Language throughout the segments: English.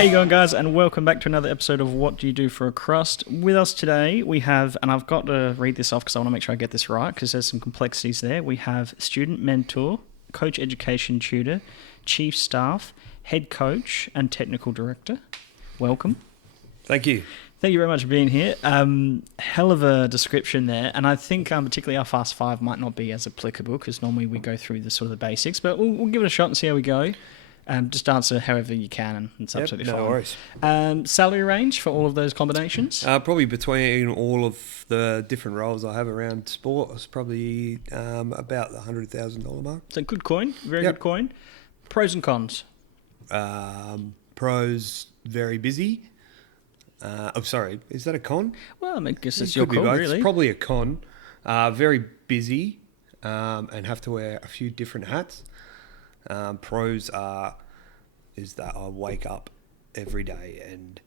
How you going, guys, and welcome back to another episode of What Do You Do for a Crust. With us today, we have, and I've got to read this off because I want to make sure I get this right because there's some complexities there. We have student mentor, coach education tutor, chief staff, head coach, and technical director. Welcome. Thank you. Thank you very much for being here. Hell of a description there, and I think particularly our Fast Five might not be as applicable because normally we go through the sort of the basics, but we'll give it a shot and see how we go. Just answer however you can, and it's absolutely fine. No worries. Salary range for all of those combinations? Probably between all of the different roles I have around sport, it's probably about the $100,000 mark. So good coin, very good coin. Pros and cons? Pros, very busy. I'm sorry, is that a con? Well, I guess it's your call, really. It's probably a con. Very busy and have to wear a few different hats. Pros is that I wake up every day and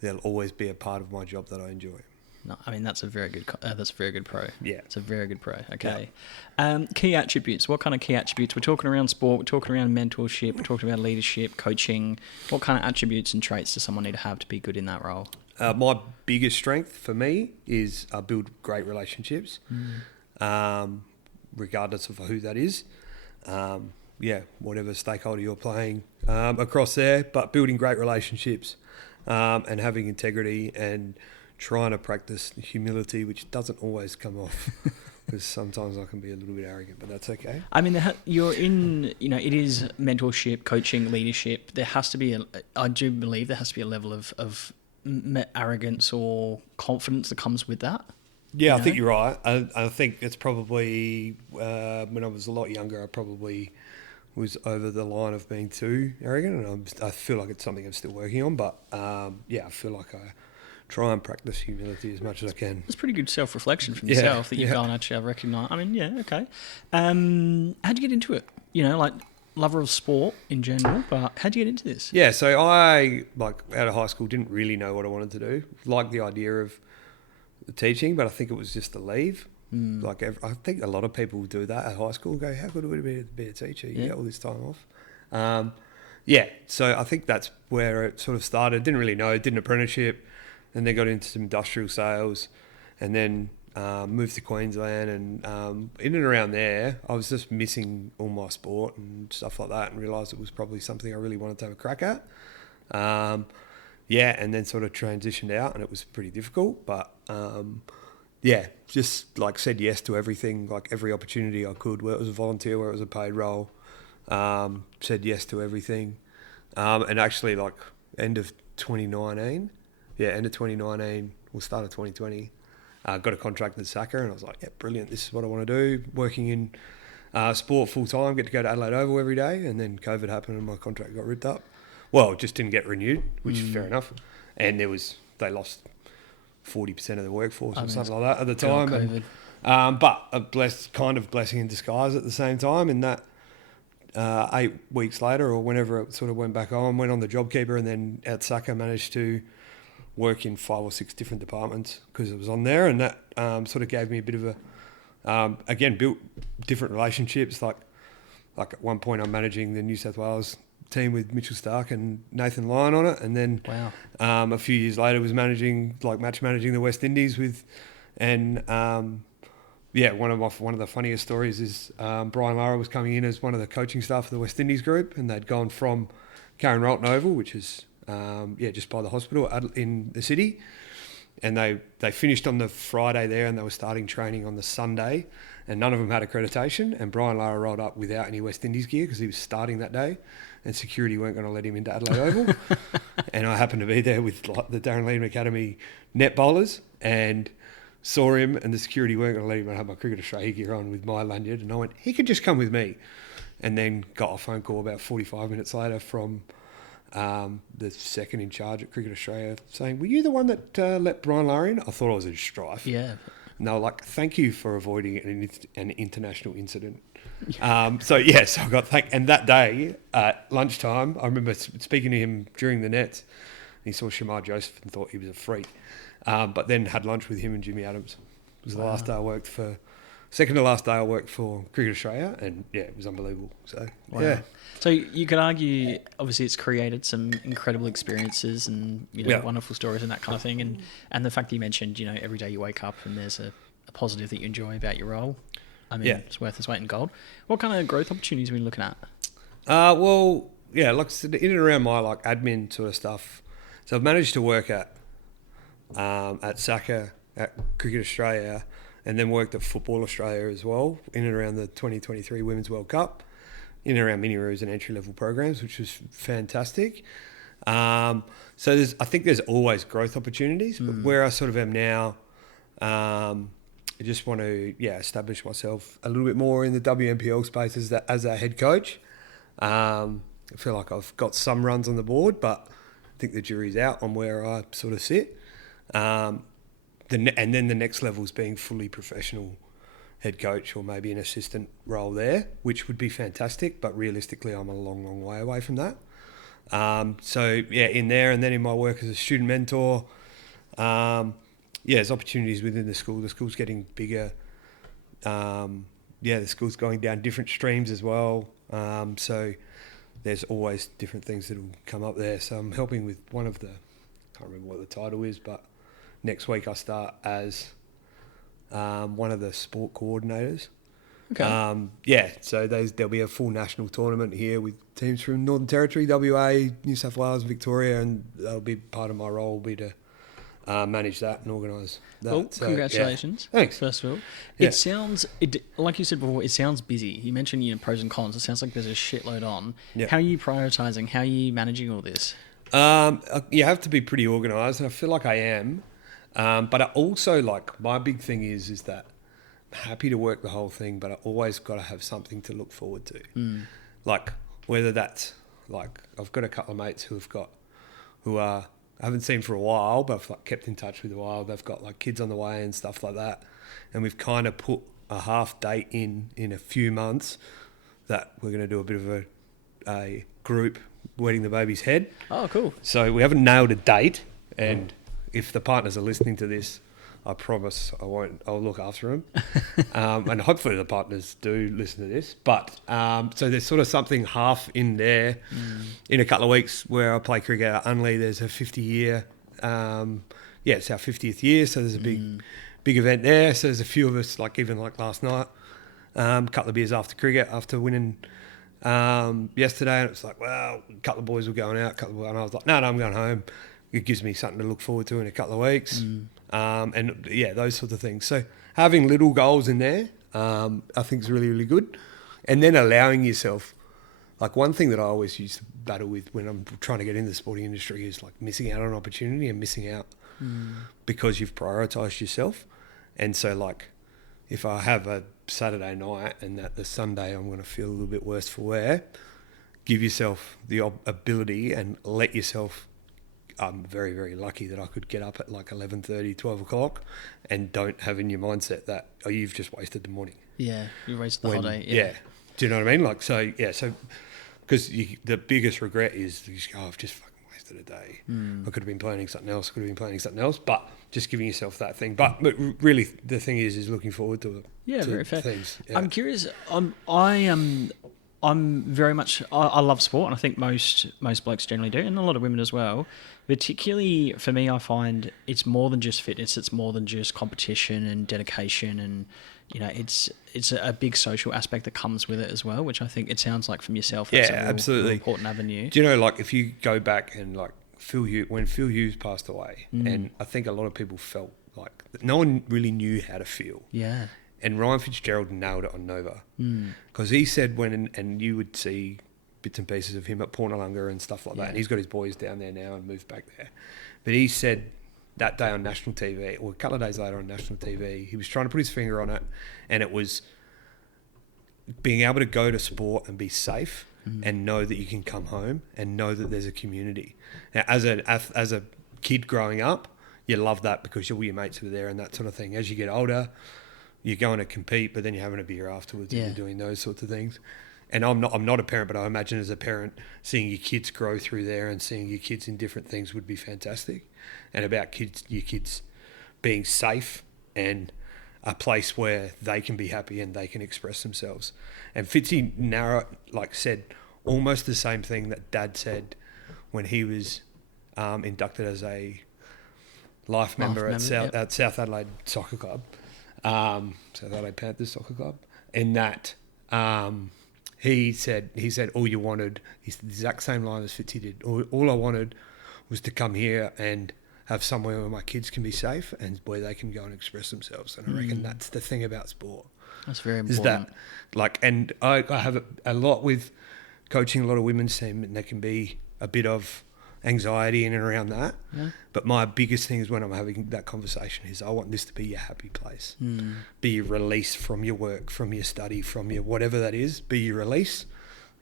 there'll always be a part of my job that I enjoy. No, I mean that's a very good pro. Yeah, it's a very good pro. Okay, key attributes. What kind of key attributes? We're talking around sport. We're talking around mentorship. We're talking about leadership, coaching. What kind of attributes and traits does someone need to have to be good in that role? My biggest strength for me is build great relationships, regardless of who that is. Whatever stakeholder you're playing across there, but building great relationships and having integrity and trying to practice humility, which doesn't always come off because sometimes I can be a little bit arrogant, but that's okay. I mean, you're in, it is mentorship, coaching, leadership. There has to be I do believe there has to be a level of arrogance or confidence that comes with that. Yeah, I think you're right. I think it's probably, when I was a lot younger, I probably was over the line of being too arrogant, and I feel like it's something I'm still working on, but I feel like I try and practice humility as much as I can. It's pretty good self-reflection from yourself that you've gone, actually, I recognise. I mean, okay. How'd you get into it? Like, lover of sport in general, but how'd you get into this? Yeah, so I, out of high school, didn't really know what I wanted to do. Liked the idea of the teaching, but I think it was just the leave. I think a lot of people do that at high school. Go, how good would it be to be a teacher? You get all this time off. So I think that's where it sort of started. Didn't really know. Did an apprenticeship, and then got into some industrial sales, and then moved to Queensland. And in and around there, I was just missing all my sport and stuff like that, and realised it was probably something I really wanted to have a crack at. And then sort of transitioned out, and it was pretty difficult, but just said yes to everything, every opportunity I could, where it was a volunteer, where it was a paid role, said yes to everything. And actually end of 2019 or start of 2020, got a contract with Saka, and I was like, yeah, brilliant, this is what I want to do, working in sport full time, get to go to Adelaide Oval every day, and then COVID happened and my contract got ripped up. Well, it just didn't get renewed, which is fair enough. And they lost 40% of the workforce or something like that at the time. But a blessing in disguise at the same time, in that 8 weeks later, or whenever it sort of went back on, went on the JobKeeper, and then at Saka managed to work in 5 or 6 different departments because it was on there, and that sort of gave me a bit of a, built different relationships. Like at one point I'm managing the New South Wales team with Mitchell Stark and Nathan Lyon on it, and then a few years later was managing the West Indies with, and one of the funniest stories is Brian Lara was coming in as one of the coaching staff of the West Indies group, and they'd gone from Karen Rolton Oval, which is just by the hospital in the city, and they finished on the Friday there, and they were starting training on the Sunday, and none of them had accreditation, and Brian Lara rolled up without any West Indies gear because he was starting that day, and security weren't going to let him into Adelaide Oval. And I happened to be there with the Darren Leadham Academy net bowlers, and saw him, and the security weren't going to let him. I had my Cricket Australia gear on with my lanyard, and I went, he could just come with me. And then got a phone call about 45 minutes later from the second in charge at Cricket Australia saying, were you the one that let Brian Lara in? I thought I was in strife. Yeah. And they were like, thank you for avoiding an international incident. So I got thanked. And that day at lunchtime, I remember speaking to him during the nets. And he saw Shamar Joseph and thought he was a freak. But then had lunch with him and Jimmy Adams. It was the last day I worked for second to last day I worked for Cricket Australia, and yeah, it was unbelievable. So yeah. So you could argue, obviously, it's created some incredible experiences and wonderful stories and that kind of thing. And the fact that you mentioned, every day you wake up and there's a positive that you enjoy about your role. I mean, it's worth its weight in gold. What kind of growth opportunities are we looking at? Well, yeah, like I said, in and around my admin sort of stuff. So I've managed to work at SACA, at Cricket Australia, and then worked at Football Australia as well, in and around the 2023 Women's World Cup, in and around mini-roos and entry-level programs, which was fantastic. So I think there's always growth opportunities, but where I sort of am now, I just want to establish myself a little bit more in the WNPL space as a head coach. I feel like I've got some runs on the board, but I think the jury's out on where I sort of sit. And then the next level is being fully professional head coach or maybe an assistant role there, which would be fantastic. But realistically, I'm a long, long way away from that. In there, and then in my work as a student mentor, there's opportunities within the school. The school's getting bigger. The school's going down different streams as well. So there's always different things that will come up there. So I'm helping with one of the, can't remember what the title is, but next week I start as one of the sport coordinators. Okay. So there'll be a full national tournament here with teams from Northern Territory, WA, New South Wales, Victoria, and that'll be part of my role will be to manage that and organise that. Well, congratulations. Yeah. Thanks. First of all, like you said before, it sounds busy. You mentioned pros and cons. It sounds like there's a shitload on. Yeah. How are you prioritising? How are you managing all this? You have to be pretty organised, and I feel like I am. But I also my big thing is that I'm happy to work the whole thing, but I always got to have something to look forward to. Whether that's I've got a couple of mates who I haven't seen for a while, but I've kept in touch with a while. They've got kids on the way and stuff like that, and we've kind of put a half date in a few months that we're going to do a bit of a group wedding the baby's head. Oh, cool! So we haven't nailed a date, and if the partners are listening to this, I promise I won't. I'll look after them, and hopefully the partners do listen to this. But so there's sort of something half in there. In a couple of weeks, where I play cricket at Unley, there's a 50-year. It's our 50th year, so there's a big event there. So there's a few of us, even last night, a couple of beers after cricket, after winning yesterday, and it's a couple of boys were going out, and I was like, no, I'm going home. It gives me something to look forward to in a couple of weeks. Those sorts of things. So having little goals in there, I think is really, really good. And then allowing yourself, one thing that I always used to battle with when I'm trying to get into the sporting industry is missing out on opportunity and missing out because you've prioritised yourself. And so if I have a Saturday night and that the Sunday I'm going to feel a little bit worse for wear, give yourself the ability and let yourself. I'm very, very lucky that I could get up at 11:30, 12 o'clock and don't have in your mindset that, you've just wasted the morning. Yeah, you wasted the whole day. Yeah. Do you know what I mean? So because the biggest regret is you just go, I've just fucking wasted a day. I could have been planning something else, but just giving yourself that thing. But really the thing is looking forward to it. Yeah, very fair. Things. Yeah. I'm curious. I'm very much. I love sport, and I think most blokes generally do, and a lot of women as well. Particularly for me, I find it's more than just fitness. It's more than just competition and dedication, and it's a big social aspect that comes with it as well. Which I think it sounds like from yourself. That's a real, absolutely real important avenue. Do you know, if you go back and when Phil Hughes passed away, and I think a lot of people felt that no one really knew how to feel. Yeah. And Ryan Fitzgerald nailed it on Nova because he said and you would see bits and pieces of him at Pornalunga and stuff like that, and he's got his boys down there now and moved back there. But he said that day on national TV, or a couple of days later on national TV, he was trying to put his finger on it, and it was being able to go to sport and be safe and know that you can come home and know that there's a community. Now, as a kid growing up, you love that because all your mates are there and that sort of thing. As you get older, you're going to compete, but then you're having a beer afterwards and you're doing those sorts of things. And I'm not a parent, but I imagine as a parent, seeing your kids grow through there and seeing your kids in different things would be fantastic. And about your kids being safe and a place where they can be happy and they can express themselves. And Fitzy said almost the same thing that Dad said when he was inducted as a life member at South Adelaide Soccer Club, South Adelaide Panthers Soccer Club, in that he said all you wanted, he's the exact same line as Fitzy did. All I wanted was to come here and have somewhere where my kids can be safe and where they can go and express themselves. And I reckon that's the thing about sport. That's very important. Is that, and I have a lot with coaching a lot of women's team, and there can be a bit of anxiety in and around that. Yeah. But my biggest thing is when I'm having that conversation is I want this to be your happy place. Be your release from your work, from your study, from your whatever that is, be your release.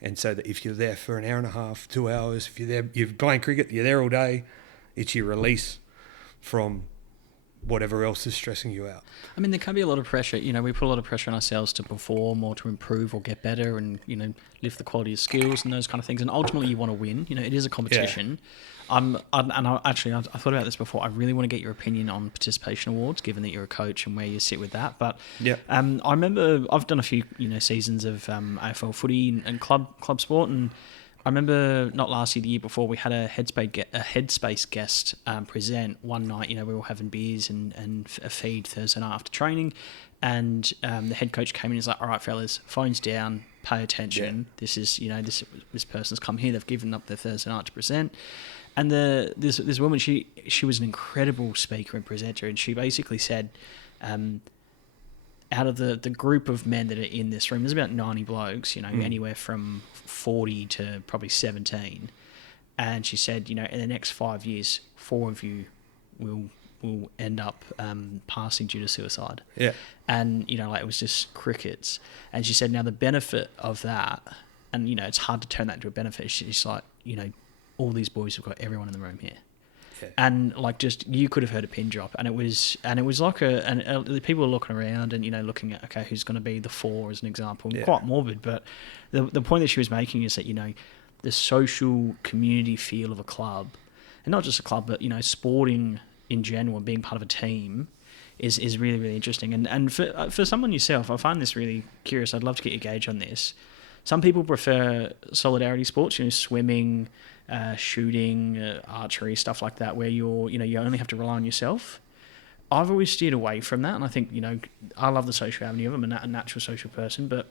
And so that if you're there for an hour and a half, 2 hours, if you're there, you're playing cricket, you're there all day, it's your release from whatever else is stressing you out. I mean, there can be a lot of pressure. You know, we put a lot of pressure on ourselves to perform or to improve or get better and, you know, lift the quality of skills and those kind of things. And ultimately, you want to win. You know, it is a competition. Yeah. I thought about this before. I really want to get your opinion on participation awards, given that you're a coach and where you sit with that. But I remember I've done a few, you know, seasons of AFL footy and club sport, and I remember not last year, the year before, we had a Headspace guest present one night. You know, we were all having beers and a feed Thursday night after training, and the head coach came in and was like, "All right, fellas, phones down, pay attention. Yeah. This is, you know, this person's come here. They've given up their Thursday night to present." And this woman, she was an incredible speaker and presenter, and she basically said, out of the group of men that are in this room, there's about 90 blokes, you know, anywhere from 40 to probably 17. And she said, you know, in the next 5 years, 4 of you will end up passing due to suicide. Yeah. And, you know, like, it was just crickets. And she said, now the benefit of that, and, you know, it's hard to turn that into a benefit. She's like, you know, all these boys have got everyone in the room here. Yeah. And like, just, you could have heard a pin drop, and it was like the people were looking around and, you know, looking at, okay, who's going to be the 4 as an example. Yeah. Quite morbid, but the point that she was making is that, you know, the social community feel of a club, and not just a club, but, you know, sporting in general and being part of a team is really, really interesting. And for someone yourself, I find this really curious. I'd love to get your gauge on this. Some people prefer solidarity sports, you know, swimming, shooting, archery, stuff like that, where you only have to rely on yourself. I've always steered away from that, and I think, you know, I love the social avenue of it. I'm a natural social person, but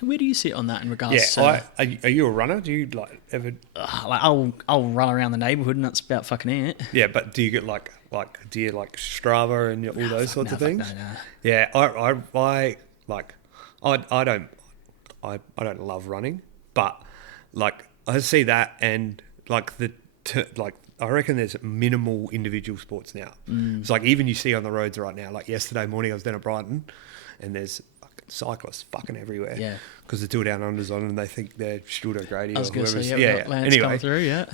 where do you sit on that in regards to... are you a runner? Do you, like, ever... I'll run around the neighbourhood, and that's about fucking it. Yeah, but do you get, like Strava and all those sorts of things? No. Yeah, I don't love running, but, like, I see that, and like I reckon there's minimal individual sports now. It's like, even you see on the roads right now, like yesterday morning I was down at Brighton, and there's cyclists fucking everywhere. Yeah, because the Tour Down Under's on, and they think they're Stuart O'Grady or whoever's. Anyway, through,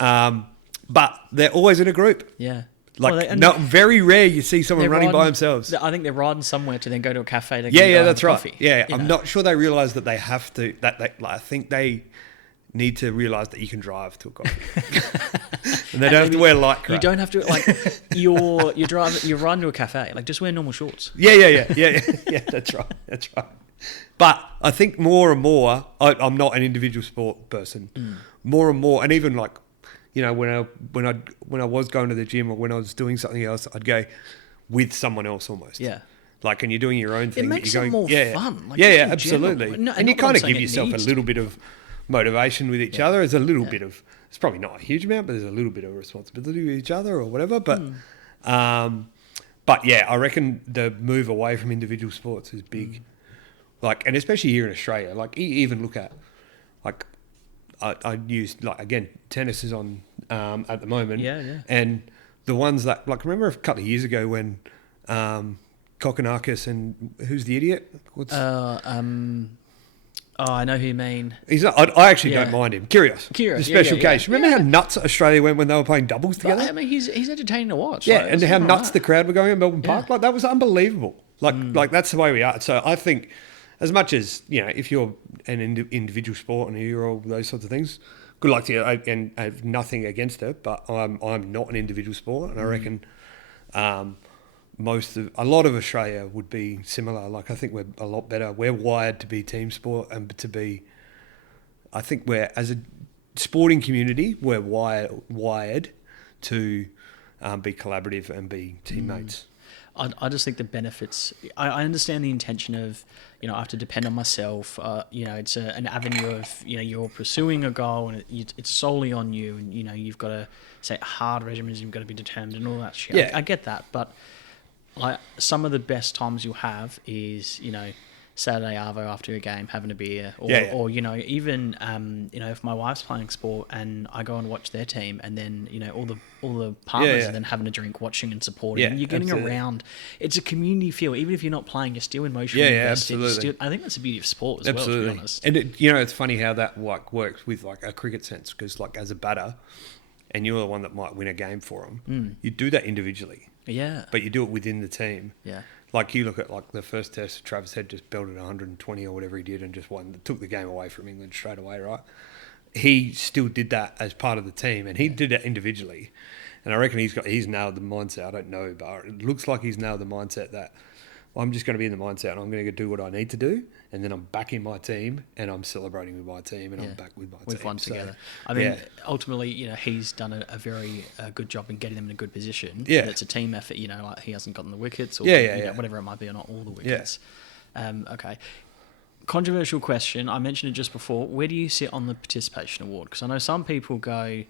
but they're always in a group. Yeah. Like, very rare you see someone running by themselves. I think they're riding somewhere to then go to a cafe to that's right. Coffee, yeah, I'm not sure they realise that they have to. I think they need to realise that you can drive to a coffee, and they don't have to wear light crap. You don't have to, like, you're riding to a cafe. Like, just wear normal shorts. Yeah. That's right. But I think more and more, I'm not an individual sport person. More and more, and even like, you know, when I was going to the gym or when I was doing something else, I'd go with someone else almost. Yeah. Like, and you're doing your own thing. It makes it more fun. Like, absolutely. And you kind of give yourself a little bit of motivation with each other. There's a little bit of, it's probably not a huge amount, but there's a little bit of responsibility with each other or whatever. But, I reckon the move away from individual sports is big. Like, and especially here in Australia, like, even look at, like, I use, like, again, tennis is on at the moment. Yeah. And the ones that, like, remember a couple of years ago when Kokonakis and who's the idiot? I know who you mean. He's not, I actually don't mind him. Kyrgios. The special case. Remember how nuts Australia went when they were playing doubles together? I mean, he's entertaining to watch. Yeah, like, and how nuts the crowd were going in Melbourne Park. Like, that was unbelievable. Like that's the way we are. So I think, as much as, you know, if you're an individual sport and you're all those sorts of things, good luck to you. And I have nothing against it, but I'm not an individual sport, and I reckon a lot of Australia would be similar. Like I think we're a lot better. We're wired to be team sport and to be. I think we're as a sporting community, we're wired to be collaborative and be teammates. I just think the benefits. I understand the intention of, I have to depend on myself. It's an avenue of, you're pursuing a goal and it's solely on you, and you've got to set hard regimens. You've got to be determined and all that shit. Yeah. I get that, but some of the best times you'll have is Saturday arvo after a game, having a beer, or even if my wife's playing sport and I go and watch their team, and then all the partners are then having a drink, watching and supporting. Yeah, and you're getting absolutely. around. It's a community feel, even if you're not playing, you're still emotionally invested. Absolutely. I think that's the beauty of sport as well. To be honest, and it's funny how that works with like a cricket sense, because like as a batter, and you're the one that might win a game for them, you do that individually. Yeah, But you do it within the team. yeah. Like you look at like the first test, Travis Head just belted 120 or whatever he did and just took the game away from England straight away, right? He still did that as part of the team, and he did it individually. And I reckon he's nailed the mindset. I don't know, but it looks like he's nailed the mindset that I'm just going to be in the mindset and I'm going to do what I need to do, and then I'm back in my team and I'm celebrating with my team and I'm back with my team. We've won together. I mean, ultimately, he's done a very good job in getting them in a good position. Yeah. But it's a team effort. Like he hasn't gotten the wickets or whatever it might be, or not all the wickets. Yeah. Okay. Controversial question. I mentioned it just before. Where do you sit on the participation award? Because I know some people go,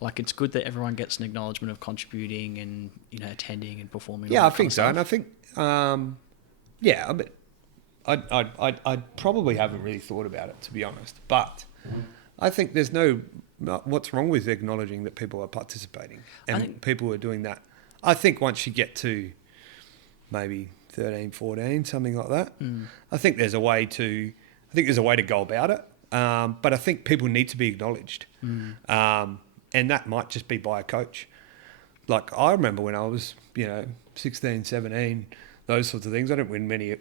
like, it's good that everyone gets an acknowledgement of contributing and attending and performing. Yeah, I think so, and I think I probably haven't really thought about it, to be honest. But I think there's what's wrong with acknowledging that people are participating and people are doing that. I think once you get to maybe 13, 14, something like that, I think there's a way to go about it. But I think people need to be acknowledged. And that might just be by a coach. Like I remember when I was, 16, 17, those sorts of things. I didn't win many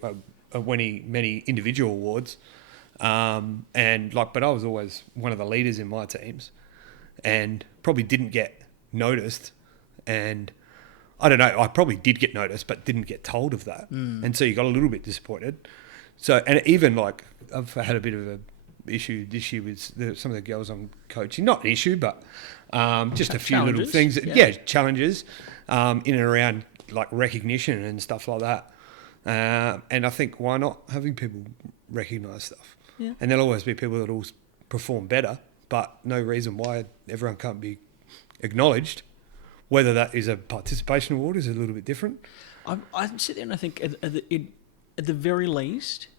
individual awards, but I was always one of the leaders in my teams, and probably didn't get noticed. And I don't know, I probably did get noticed, but didn't get told of that, and so you got a little bit disappointed. So, and even like I've had a bit of a issue this year with some of the girls I'm coaching. Not an issue, but just a few little things. Challenges in and around like recognition and stuff like that. And I think, why not having people recognise stuff? Yeah. And there'll always be people that will perform better, but no reason why everyone can't be acknowledged. Whether that is a participation award is a little bit different. I sit there and I think at the very least,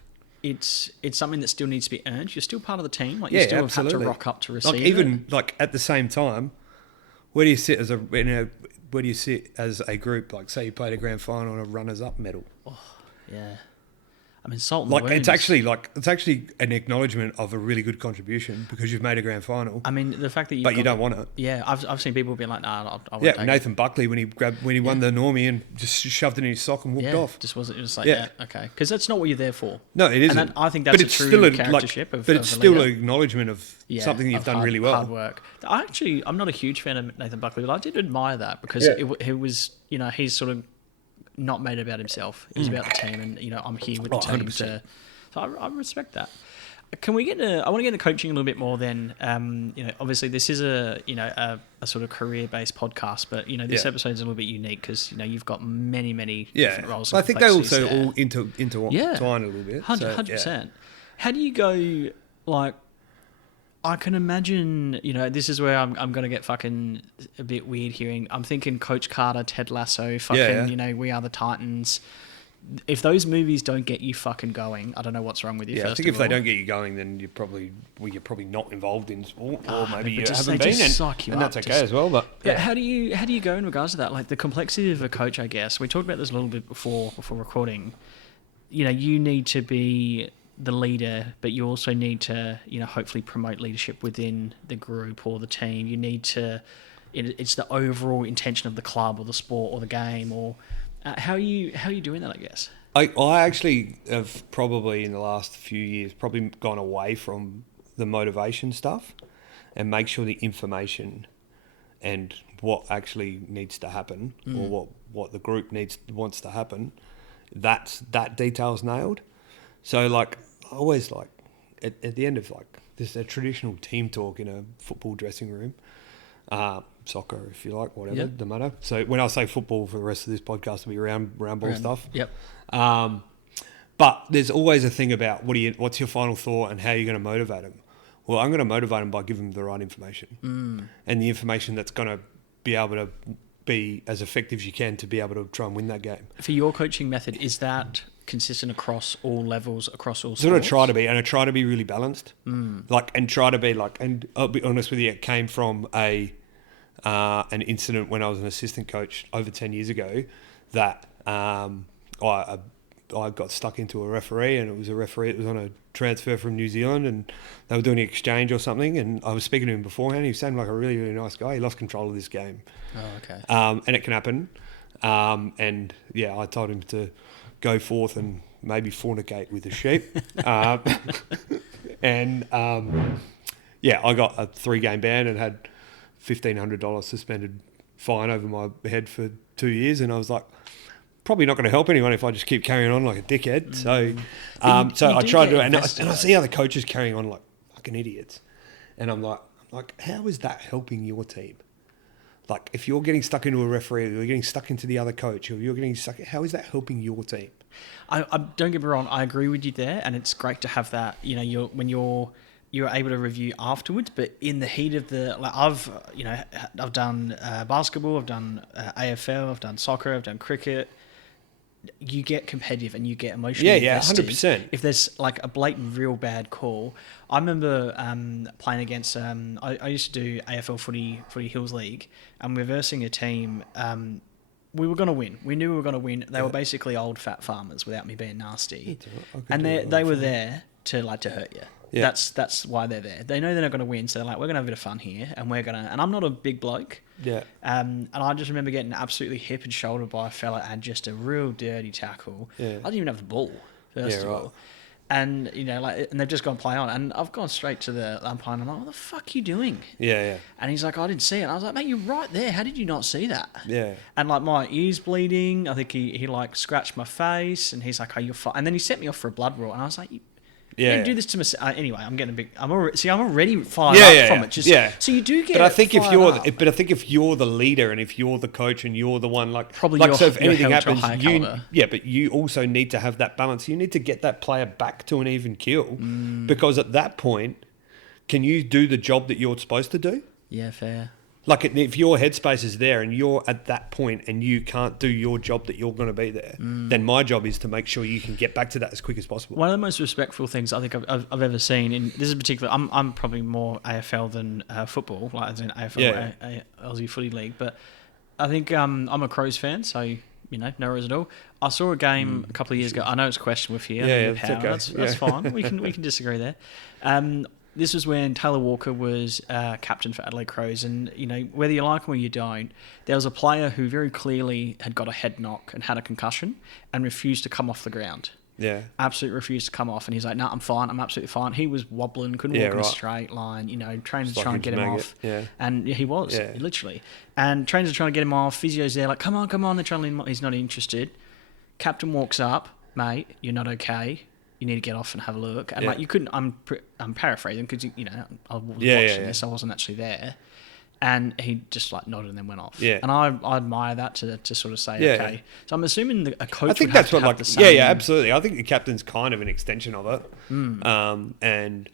it's something that still needs to be earned. You're still part of the team. Like you still have to rock up to receive it. Like at the same time, where do you sit as a group? Like say you played a grand final and a runners-up medal. Oh, yeah. I mean, salt and like wounds. it's actually an acknowledgement of a really good contribution because you've made a grand final. I mean, the fact that you don't want it. Yeah, I've seen people be like, "Nah, I won't take Nathan Buckley when he won the Normie and just shoved it in his sock and whooped off. Just wasn't. It was like, okay, because that's not what you're there for. No, it isn't. And I think that's it's true still charactership but of it's still an acknowledgement of something you've done really well. Hard work. I'm not a huge fan of Nathan Buckley, but I did admire that because it was, he's sort of not made about himself. He's about the team, and I'm here with the team 100%. So I respect that. Can we I want to get into coaching a little bit more then. Obviously this is a sort of career-based podcast, but, this episode's a little bit unique because, you've got many different roles. I think they also all intertwine a little bit. 100%. How do you go, like, I can imagine, this is where I'm going to get fucking a bit weird hearing. I'm thinking Coach Carter, Ted Lasso, We Are the Titans. If those movies don't get you fucking going, I don't know what's wrong with you. I think if they don't get you going, then you're probably not involved in sport, or maybe you haven't been, and that's okay as well. But how do you go in regards to that? Like the complexity of a coach, I guess. We talked about this a little bit before recording. You need to be the leader, but you also need to, hopefully promote leadership within the group or the team. You need to. It's the overall intention of the club or the sport or the game or. How are you doing that, I guess? I actually have probably in the last few years probably gone away from the motivation stuff and make sure the information and what actually needs to happen or what the group wants to happen, that detail's nailed. So like I always like at the end of like there's a traditional team talk in a football dressing room, soccer if you like, whatever, doesn't matter. So when I say football for the rest of this podcast, it'll be round ball stuff. Yep. But there's always a thing about what's your final thought and how you're going to motivate them. Well, I'm going to motivate them by giving them the right information and the information that's going to be able to be as effective as you can to be able to try and win that game. For your coaching method, is that consistent across all levels, across all sports? So I try to be, and I try to be really balanced. And try to be like, and I'll be honest with you, it came from an incident when I was an assistant coach over 10 years ago that I got stuck into a referee, and it was a referee that was on a transfer from New Zealand, and they were doing an exchange or something, and I was speaking to him beforehand. He seemed like a really, really nice guy. He lost control of this game. Oh, okay. And it can happen. And yeah, I told him to go forth and maybe fornicate with the sheep. Yeah, I got a 3-game ban and had $1,500 suspended fine over my head for 2 years, and I was like, probably not going to help anyone if I just keep carrying on like a dickhead. So I try to do it, and I see other coaches carrying on like fucking idiots, and I'm like, how is that helping your team? Like, if you're getting stuck into a referee, or you're getting stuck into the other coach, or you're getting stuck, how is that helping your team? I don't get me wrong, I agree with you there, and it's great to have that. You know, when you're able to review afterwards, but in the heat of I've done basketball, I've done AFL, I've done soccer, I've done cricket. You get competitive and you get emotionally invested. 100%. If there's like a blatant, real bad call. I remember playing against, I used to do AFL Footy Hills League, and we were versing a team. We were going to win. We knew we were going to win. They were basically old fat farmers, without me being nasty. And they were there to hurt you. Yeah. That's why they're there. They know they're not going to win, so they're like, we're going to have a bit of fun here, and and I'm not a big bloke. Yeah. And I just remember getting absolutely hip and shouldered by a fella and just a real dirty tackle. Yeah. I didn't even have the ball, first of all. And, and they've just gone play on. And I've gone straight to the umpire and I'm like, what the fuck are you doing? Yeah. And he's like, I didn't see it. And I was like, mate, you're right there. How did you not see that? Yeah. And like my ear's bleeding. I think he like scratched my face, and he's like, oh, you're fine. And then he sent me off for a blood draw. And I was like, you do this to myself. Anyway, I'm getting a big. I'm already fired up from it. So you do get. But I think if you're the leader and if you're the coach and you're the one so if anything happens, but you also need to have that balance. You need to get that player back to an even keel, because at that point, can you do the job that you're supposed to do? Yeah, fair. Like if your headspace is there and you're at that point and you can't do your job that you're going to be there, then my job is to make sure you can get back to that as quick as possible. One of the most respectful things I think I've ever seen, and this is particular, I'm probably more AFL than football, like as in AFL, Aussie Footy League, but I think I'm a Crows fan, so no worries at all. I saw a game a couple of years ago. I know it's questionable here. It's okay. That's fine. We can disagree there. This was when Taylor Walker was captain for Adelaide Crows, and whether you like him or you don't, there was a player who very clearly had got a head knock and had a concussion and refused to come off the ground. Yeah, absolutely refused to come off, and he's like, "No, I'm fine. I'm absolutely fine." He was wobbling, couldn't walk in a straight line. Trainers trying to get him off, and he was literally. And trainers are trying to get him off. Physio's there, like, "Come on!" They're trying to lean him. He's not interested. Captain walks up, mate. You're not okay. You need to get off and have a look. And you couldn't. I'm paraphrasing because I was watching this. I wasn't actually there. And he just nodded and then went off. Yeah. And I admire that to sort of say, okay. Yeah. So I'm assuming a coach. I think that's what the same. Yeah, absolutely. I think the captain's kind of an extension of it. And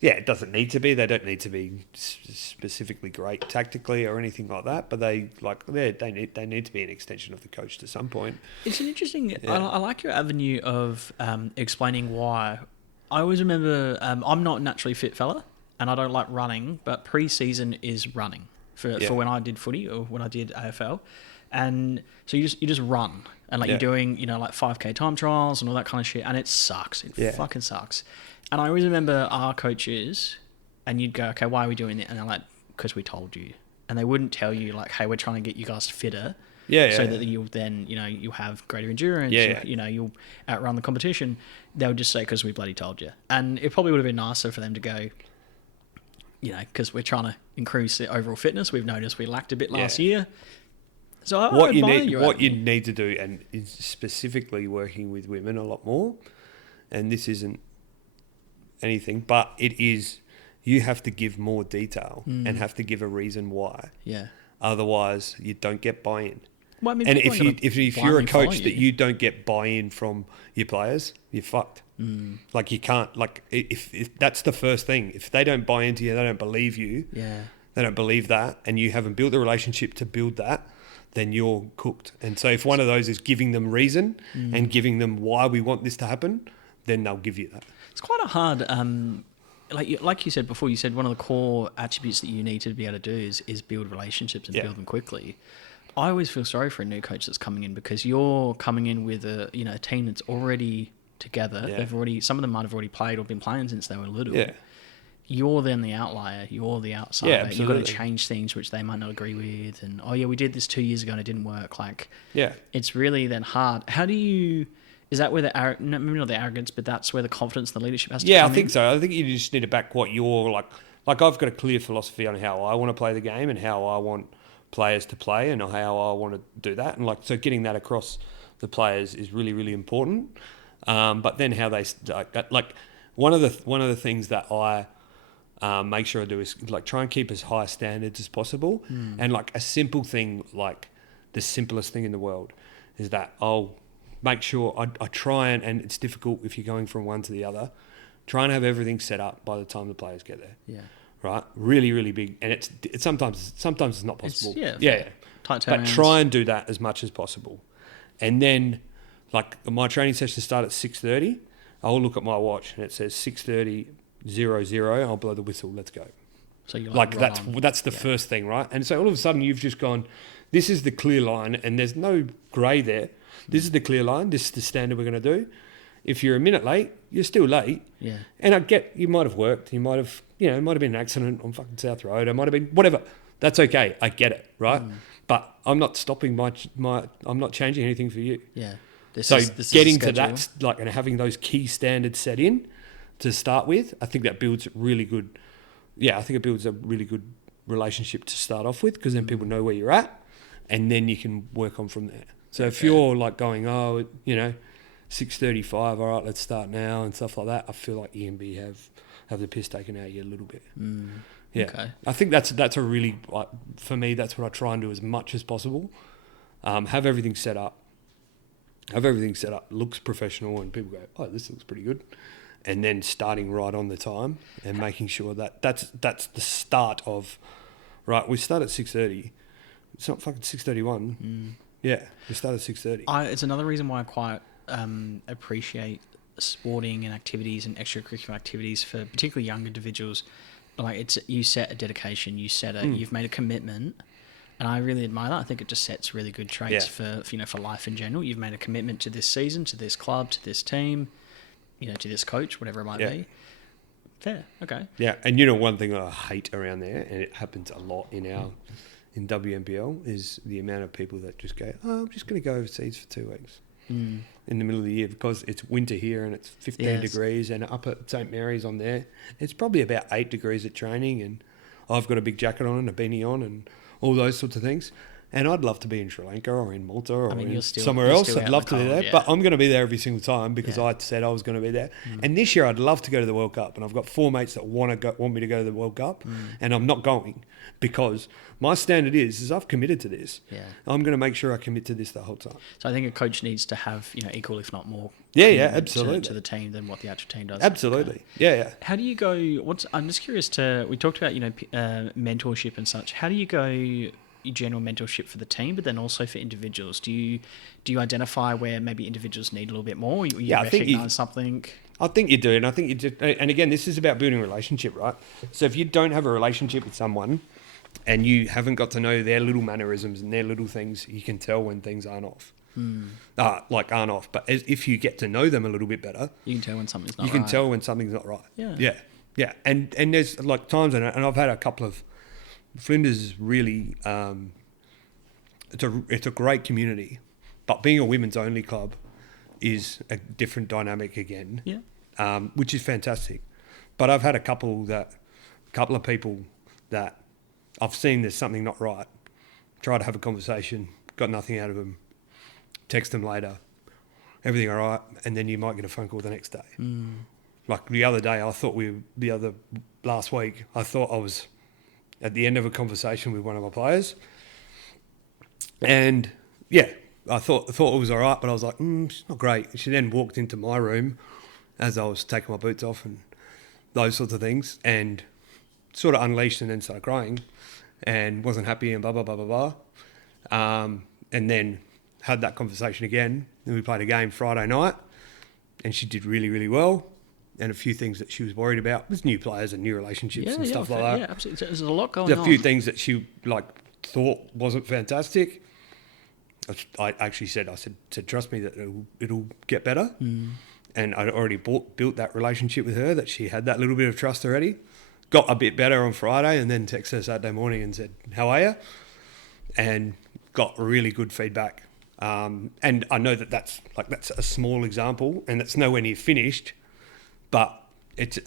it doesn't need to be. They don't need to be specifically great tactically or anything like that. But they need to be an extension of the coach to some point. It's an interesting. I like your avenue of explaining why. I always remember I'm not a naturally fit fella. And I don't like running, but pre-season is running for when I did footy or when I did AFL. And so you just run and you're doing, 5K time trials and all that kind of shit. And it sucks. It fucking sucks. And I always remember our coaches, and you'd go, okay, why are we doing it? And they're like, because we told you. And they wouldn't tell you hey, we're trying to get you guys fitter. So that you'll then, you'll have greater endurance, you'll outrun the competition. They would just say, because we bloody told you. And it probably would have been nicer for them to go, because we're trying to increase the overall fitness. We've noticed we lacked a bit last year. So I what you admire need, your what you attitude. need to do, and is specifically working with women a lot more. And this isn't anything, but it is. You have to give more detail and have to give a reason why. Yeah. Otherwise, you don't get buy-in. Well, I mean, And people if aren't you gonna if you're a blindly follow coach that you don't get buy-in from your players, you're fucked. Like you can't. Like if that's the first thing. If they don't buy into you, they don't believe you. Yeah. They don't believe that, and you haven't built the relationship to build that, then you're cooked. And so if one of those is giving them reason and giving them why we want this to happen, then they'll give you that. It's quite a hard, like you said before, you said one of the core attributes that you need to be able to do is build relationships and build them quickly. I always feel sorry for a new coach that's coming in because you're coming in with a team that's already together. Yeah. They've already, some of them might have already played or been playing since they were little. Yeah. You're then the outlier. You're the outsider. Yeah, You've got absolutely. to change things which they might not agree with. And, we did this 2 years ago and it didn't work. Like, Yeah. it's really then hard. How do you... Is that where maybe not the arrogance, but that's where the confidence and the leadership has to Yeah, come I think in? so. I think you just need to back what you're like. Like I've got a clear philosophy on how I want to play the game and how I want players to play and how I want to do that. And so getting that across the players is really, really important. But then how they like one of the things that I make sure I do is like try and keep as high standards as possible. And like a simple thing, like the simplest thing in the world is that I'll make sure I try and it's difficult if you're going from one to the other, try and have everything set up by the time the players get there. Yeah. Right? Really, really big. And it's sometimes it's not possible. Yeah. Tight But turnarounds. try and do that as much as possible. And then like my training sessions start at 6:30. I'll look at my watch and it says 6:30:00. I'll blow the whistle. Let's go. So you're Like right on. that's the first thing, right? And so all of a sudden you've just gone, this is the clear line and there's no grey there. This is the clear line. This is the standard we're going to do. If you're a minute late, you're still late. Yeah. And I get you might have worked. You might have, it might have been an accident on fucking South Road. It might have been whatever. That's okay. I get it, right? But I'm not stopping I'm not changing anything for you. Yeah. This So is getting the to schedule. that, like, and having those key standards set in to start with, I think that builds really good. Yeah, I think it builds a really good relationship to start off with because then people know where you're at, and then you can work on from there. So if you're like going, 6:35, all right, let's start now and stuff like that, I feel like you can have the piss taken out of you a little bit. Yeah, Okay. I think that's a really, like, for me, that's what I try and do as much as possible. Have everything set up. Looks professional, and people go, "Oh, this looks pretty good," and then starting right on the time and making sure that that's the start of, right. We start at 6:30. It's not fucking 6:31. Yeah, we start at 6:30. It's another reason why I quite appreciate sporting and activities and extracurricular activities for particularly young individuals. Like you set a dedication, you've made a commitment, and I really admire that. I think it just sets really good traits for life in general. You've made a commitment to this season, to this club, to this team, to this coach, whatever it might be. Fair, okay. Yeah, and one thing I hate around there, and it happens a lot in WNPL, is the amount of people that just go, "Oh, I'm just going to go overseas for 2 weeks." In the middle of the year because it's winter here and it's 15 degrees, and up at St Mary's on there it's probably about 8 degrees at training, and I've got a big jacket on and a beanie on and all those sorts of things, and I'd love to be in Sri Lanka or in Malta or somewhere else. I'd love to be there, but I'm going to be there every single time because I said I was going to be there. And this year I'd love to go to the World Cup, and I've got 4 mates that want me to go to the World Cup, and I'm not going because my standard is I've committed to this. Yeah. I'm going to make sure I commit to this the whole time. So I think a coach needs to have equal, if not more, absolutely, to the team than what the actual team does. Absolutely, yeah. How do you go? I'm just curious we talked about mentorship and such. How do you go? General mentorship for the team, but then also for individuals. Do you identify where maybe individuals need a little bit more? You recognize something? I think you do, and I think you do. And again, this is about building a relationship, right? So if you don't have a relationship with someone and you haven't got to know their little mannerisms and their little things, you can tell when things aren't off. Aren't off. But if you get to know them a little bit better, you can tell when something's not right. You can tell when something's not right. Yeah. And there's like times, and I've had a couple of Flinders is really, it's a great community, but being a women's only club is a different dynamic again, which is fantastic. But I've had a couple of people that I've seen there's something not right, try to have a conversation, got nothing out of them. Text them later. Everything all right, and then you might get a phone call the next day. Like the other day, last week, I thought I was at the end of a conversation with one of my players, and yeah, I thought it was all right, but I was like, it's not great. She then walked into my room as I was taking my boots off and those sorts of things, and sort of unleashed and then started crying, and wasn't happy and blah blah blah blah blah, and then had that conversation again. Then we played a game Friday night, and she did really, really well. And a few things that she was worried about was new players and new relationships and stuff like that. Yeah, absolutely. There's a lot going There's on. a few things that she thought wasn't fantastic. I actually said, trust me that it'll get better. And I'd already built that relationship with her, that she had that little bit of trust already. Got a bit better on Friday, and then texted her Saturday morning and said, how are you? And got really good feedback. And I know that's a small example, and it's nowhere near finished, but it's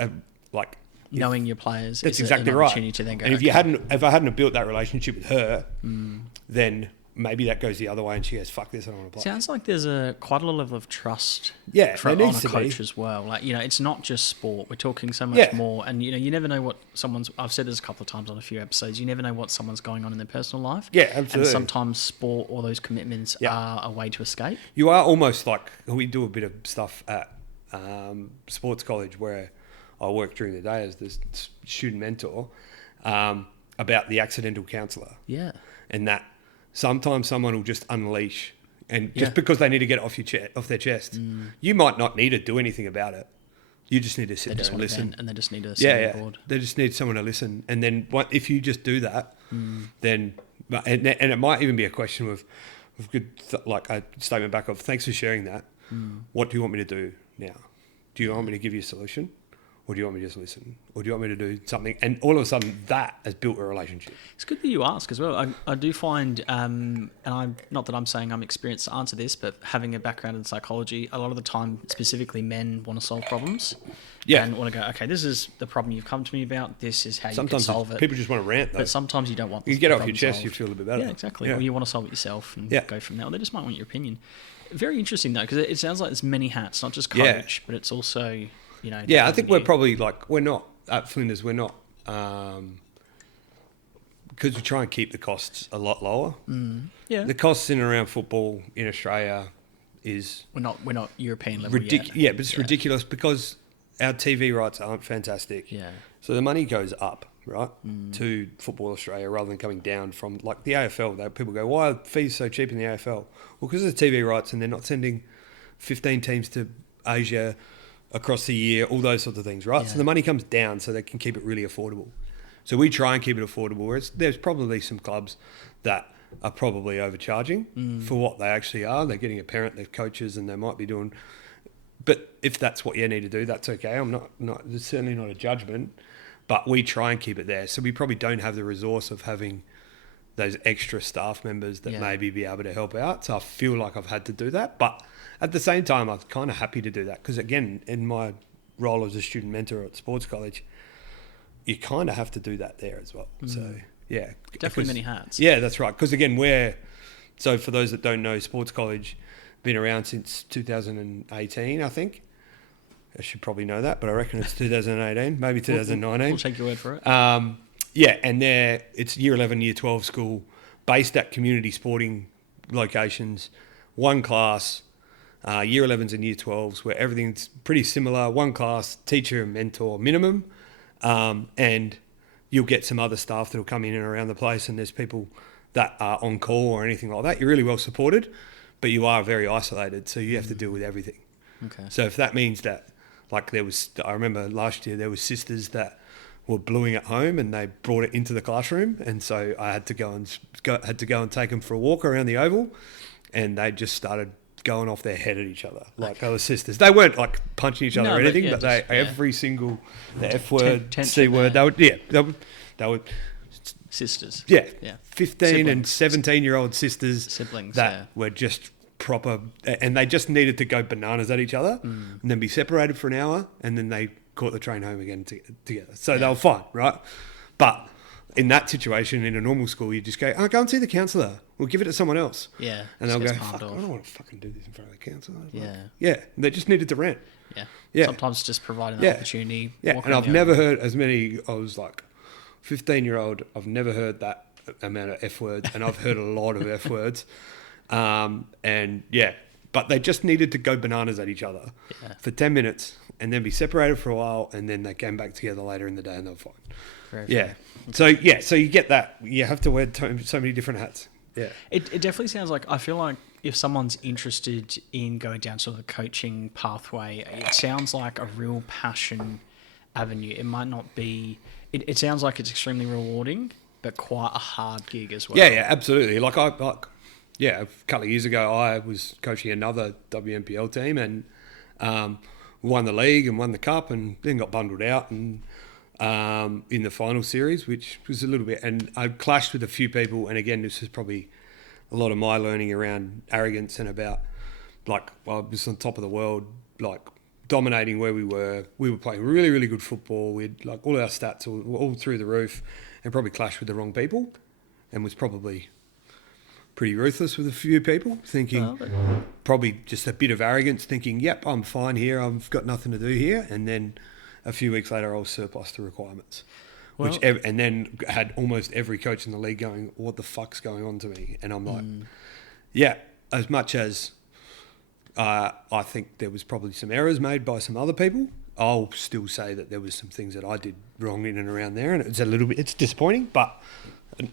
knowing your players. That's is exactly an right. opportunity to then go, and if I hadn't have built that relationship with her, then maybe that goes the other way, and she goes, "Fuck this, I don't want to play." Sounds like there's quite a level of trust. Yeah, on there needs a to coach be. as well. It's not just sport. We're talking so much more, and you never know what someone's. I've said this a couple of times on a few episodes. You never know what someone's going on in their personal life. Yeah, absolutely. And sometimes sport or those commitments are a way to escape. You are almost like, we do a bit of stuff at sports college where I work during the day as the student mentor, about the accidental counsellor. Yeah. And that sometimes someone will just unleash, and just because they need to get it off their chest, you might not need to do anything about it. You just need to sit there and listen. And they just need to sit on board. They just need someone to listen. And then if you just do that, then, and it might even be a question of good, like a statement back of, thanks for sharing that. What do you want me to do now? Do you want me to give you a solution? Or do you want me to just listen? Or do you want me to do something? And all of a sudden, that has built a relationship. It's good that you ask as well. I do find, and I'm not that I'm saying I'm experienced to answer this, but having a background in psychology, a lot of the time, specifically men want to solve problems. Yeah. And want to go, okay, this is the problem you've come to me about. This is how you can Sometimes solve it. people just want to rant, though. But sometimes you don't want You the get it off problem your chest, solved. you feel a bit better. Yeah, exactly. Yeah. Or you want to solve it yourself and Yeah. go from there. Or they just might want your opinion. Very interesting, though, because it sounds like there's many hats, not just coach, but it's also, Yeah, I think we're probably we're not, at Flinders, we're not, because we try and keep the costs a lot lower. Yeah. The costs in and around football in Australia is We're not European level ridiculous. yet. Yeah, but it's ridiculous because our TV rights aren't fantastic. Yeah. So the money goes up, right, to Football Australia rather than coming down from the AFL. People go, why are fees so cheap in the AFL? Well, because of the TV rights, and they're not sending 15 teams to Asia across the year, all those sorts of things, right? Yeah. So the money comes down so they can keep it really affordable. So we try and keep it affordable. Whereas there's probably some clubs that are probably overcharging for what they actually are. They're getting a parent, they're coaches, and they might be doing. But if that's what you need to do, that's okay. I'm not. It's certainly not a judgment, but we try and keep it there. So we probably don't have the resource of having those extra staff members that maybe be able to help out. So I feel like I've had to do that, but at the same time, I'm kind of happy to do that because, again, in my role as a student mentor at sports college, you kind of have to do that there as well. So, yeah. Definitely many hats. Yeah, that's right. Because, again, so for those that don't know, sports college been around since 2018, I think. I should probably know that, but I reckon it's 2018, maybe 2019. We'll take your word for it. Yeah, and it's year 11, year 12 school, based at community sporting locations, one class, year 11s and year 12s, where everything's pretty similar, one class, teacher and mentor minimum, and you'll get some other staff that'll come in and around the place, and there's people that are on call or anything like that. You're really well supported, but you are very isolated, so you have to deal with everything. Okay. So if that means that, I remember last year there was sisters that were blueing at home and they brought it into the classroom, and so I had to go and take them for a walk around the oval, and they just started going off their head at each other like other sisters. They weren't punching each other or anything, but every single the F word, C word, they would sisters. Yeah. 15 Siblings. and 17-year-old sisters Siblings, that were just proper, and they just needed to go bananas at each other and then be separated for an hour, and then they caught the train home again together. So they were fine, right? But in that situation, in a normal school, you just go and see the counsellor. We'll give it to someone else. Yeah. And they'll go, just gets fuck, palmed I off. don't want to fucking do this in front of the council. Yeah. Yeah. They just needed to rent. Yeah. Yeah. Sometimes just providing that Yeah. opportunity. Yeah. walk And around I've the never other- heard as many, I was like 15-year-old, I've never heard that amount of F words. And I've heard a lot of F words. And yeah, but they just needed to go bananas at each other for 10 minutes and then be separated for a while. And then they came back together later in the day and they were fine. Very Yeah. fair. So you get that. You have to wear so many different hats. Yeah. It definitely sounds like, I feel like if someone's interested in going down sort of the coaching pathway, it sounds like a real passion avenue. It might not be, it sounds like it's extremely rewarding, but quite a hard gig as well. Yeah, absolutely. A couple of years ago, I was coaching another WNPL team and won the league and won the cup and then got bundled out and in the final series, which was a little bit, and I clashed with a few people. And again, this is probably a lot of my learning around arrogance and about I was on top of the world, dominating where we were. We were playing really, really good football. We had all our stats were all through the roof, and probably clashed with the wrong people, and was probably pretty ruthless with a few people, thinking probably just a bit of arrogance, thinking, yep, I'm fine here. I've got nothing to do here. And then a few weeks later, I was surplus to requirements. And then had almost every coach in the league going, what the fuck's going on to me? And I'm like, yeah, as much as I think there was probably some errors made by some other people, I'll still say that there was some things that I did wrong in and around there. And it's disappointing, but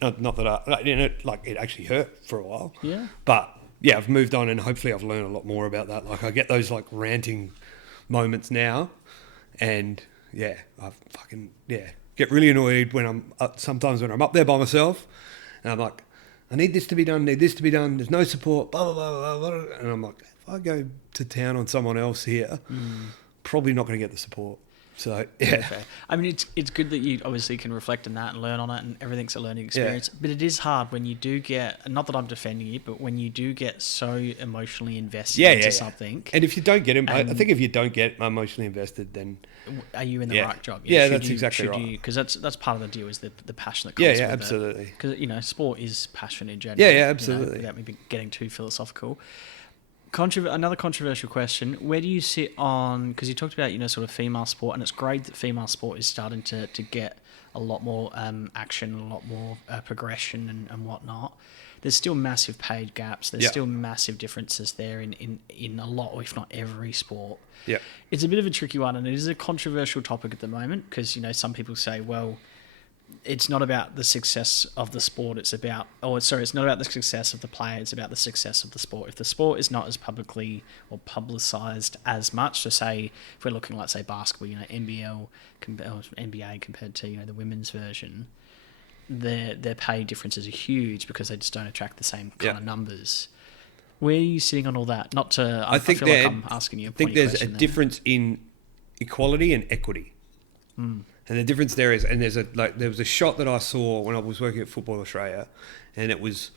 not that it actually hurt for a while. Yeah. But yeah, I've moved on and hopefully I've learned a lot more about that. I get those ranting moments now. And yeah, get really annoyed when sometimes when I'm up there by myself and I'm like, I need this to be done, there's no support, blah, blah, blah, blah, blah. And I'm like, if I go to town on someone else here, probably not going to get the support. So, yeah. Okay. I mean, it's good that you obviously can reflect on that and learn on it, and everything's a learning experience. Yeah. But it is hard when you do get, not that I'm defending you, but when you do get so emotionally invested into something. And if you don't get I think if you don't get emotionally invested, then are you in the right job? Yeah, that's exactly right. Because that's part of the deal, is the passion that comes with it. Yeah, absolutely. Because, sport is passion in general. Yeah, absolutely. Without me getting too philosophical. Another controversial question. Where do you sit on, because you talked about, sort of female sport, and it's great that female sport is starting to get a lot more action, a lot more progression and whatnot. There's still massive paid gaps. There's still massive differences there in a lot, or if not every sport. Yeah. It's a bit of a tricky one, and it is a controversial topic at the moment because, some people say, well, it's not about the success of the sport. It's not about the success of the player. It's about the success of the sport. If the sport is not as publicly or publicised as much, so say if we're looking like, say, basketball, NBL, NBA compared to, the women's version, their pay differences are huge because they just don't attract the same kind of numbers. Where are you sitting on all that? I feel like I'm asking you a point. I think there's a difference in equality and equity. And the difference there is, and there was a shot that I saw when I was working at Football Australia, and it was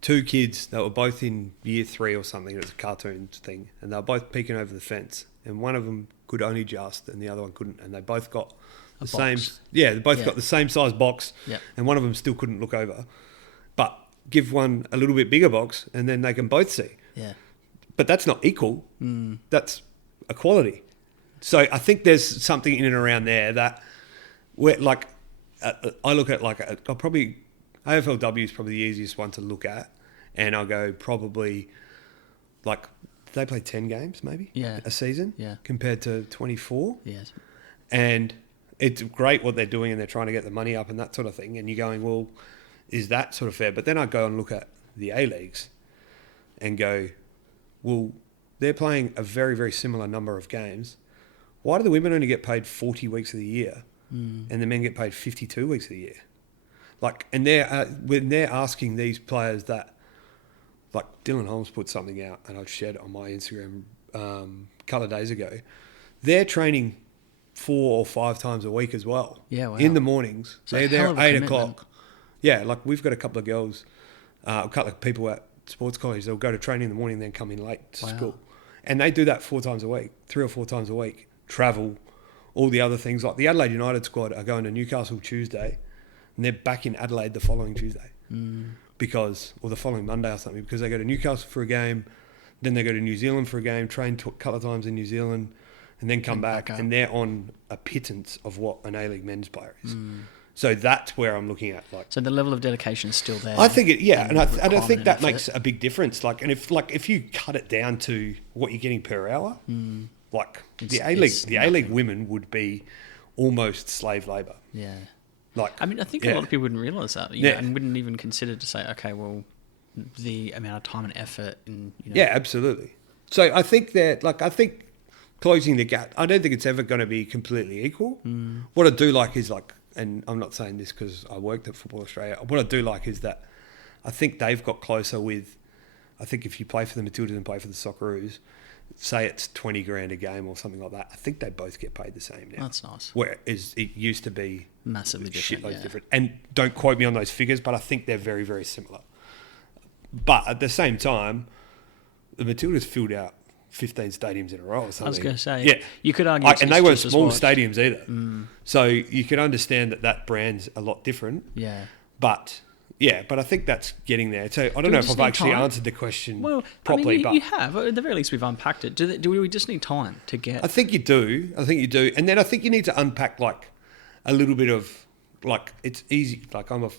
two kids that were both in year 3 or something. It was a cartoon thing, and they were both peeking over the fence, and one of them could only just, and the other one couldn't, and they both got the same. Yeah, they both got the same size box, and one of them still couldn't look over. But give one a little bit bigger box, and then they can both see. Yeah, but that's not equal. That's equality. So I think there's something in and around there that. Where, I look at AFLW is probably the easiest one to look at, and I'll go probably they play 10 games maybe a season compared to 24. Yes, and it's great what they're doing, and they're trying to get the money up and that sort of thing. And you're going, well, is that sort of fair? But then I go and look at the A leagues, and go, well, they're playing a very, very similar number of games. Why do the women only get paid 40 weeks of the year? And the men get paid 52 weeks of the year. And when they're asking these players that, Dylan Holmes put something out, and I've shared it on my Instagram a couple of days ago, they're training 4 or 5 times a week as well. Yeah, wow. In the mornings. So they're there at 8 o'clock. Yeah, we've got a couple of girls, a couple of people at sports college, they'll go to training in the morning and then come in late to school. And they do that 4 times a week, 3 or 4 times a week, travel, all the other things. Like the Adelaide United squad are going to Newcastle Tuesday, and they're back in Adelaide the following Tuesday. or the following Monday or something, because they go to Newcastle for a game, then they go to New Zealand for a game, train a couple of times in New Zealand, and then come back, and they're on a pittance of what an A-League men's player is. So that's where I'm looking at. Like, so the level of dedication is still there. I think and I think that makes a big difference. Like, and if you cut it down to what you're getting per hour, like the A-League women would be almost slave labour. Yeah. Like, I mean, I think a lot of people wouldn't realise that, you know, and wouldn't even consider to say, okay, well, the amount of time and effort in, you know. Yeah, absolutely. So I think closing the gap, I don't think it's ever going to be completely equal. What I do like is like, and I'm not saying this because I worked at Football Australia, what I do like is that I think they've got closer with, I think if you play for the Matildas and play for the Socceroos, say it's 20 grand a game or something like that, I think they both get paid the same now. That's nice. Whereas it used to be massively different. Different. And don't quote me on those figures, but I think they're very, very similar. But at the same time, the Matildas filled out 15 stadiums in a row or something. I was going to say, you could argue, and they weren't small stadiums either. So you can understand that brand's a lot different. Yeah. But I think that's getting there. So I don't know if I've actually answered the question properly. I mean, but you have. At the very least, we've unpacked it. Do we just need time to get? I think you do. And then I think you need to unpack like a little bit of, like, it's easy. Like, I'm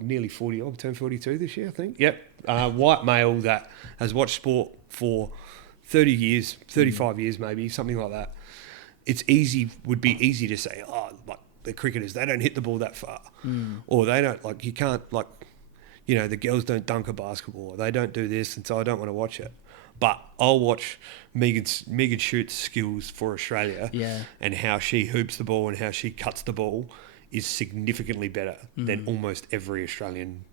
nearly 40. I'll turn 42 this year, I think. Yep. White male that has watched sport for 30 years, 35 years maybe, something like that. Would be easy to say, like the cricketers, they don't hit the ball that far. Or they don't, like, you can't, like, you know, the girls don't dunk a basketball, or they don't do this, and so I don't want to watch it. But I'll watch Megan Schutt's skills for Australia, and how she hoops the ball and how she cuts the ball is significantly better than almost every Australian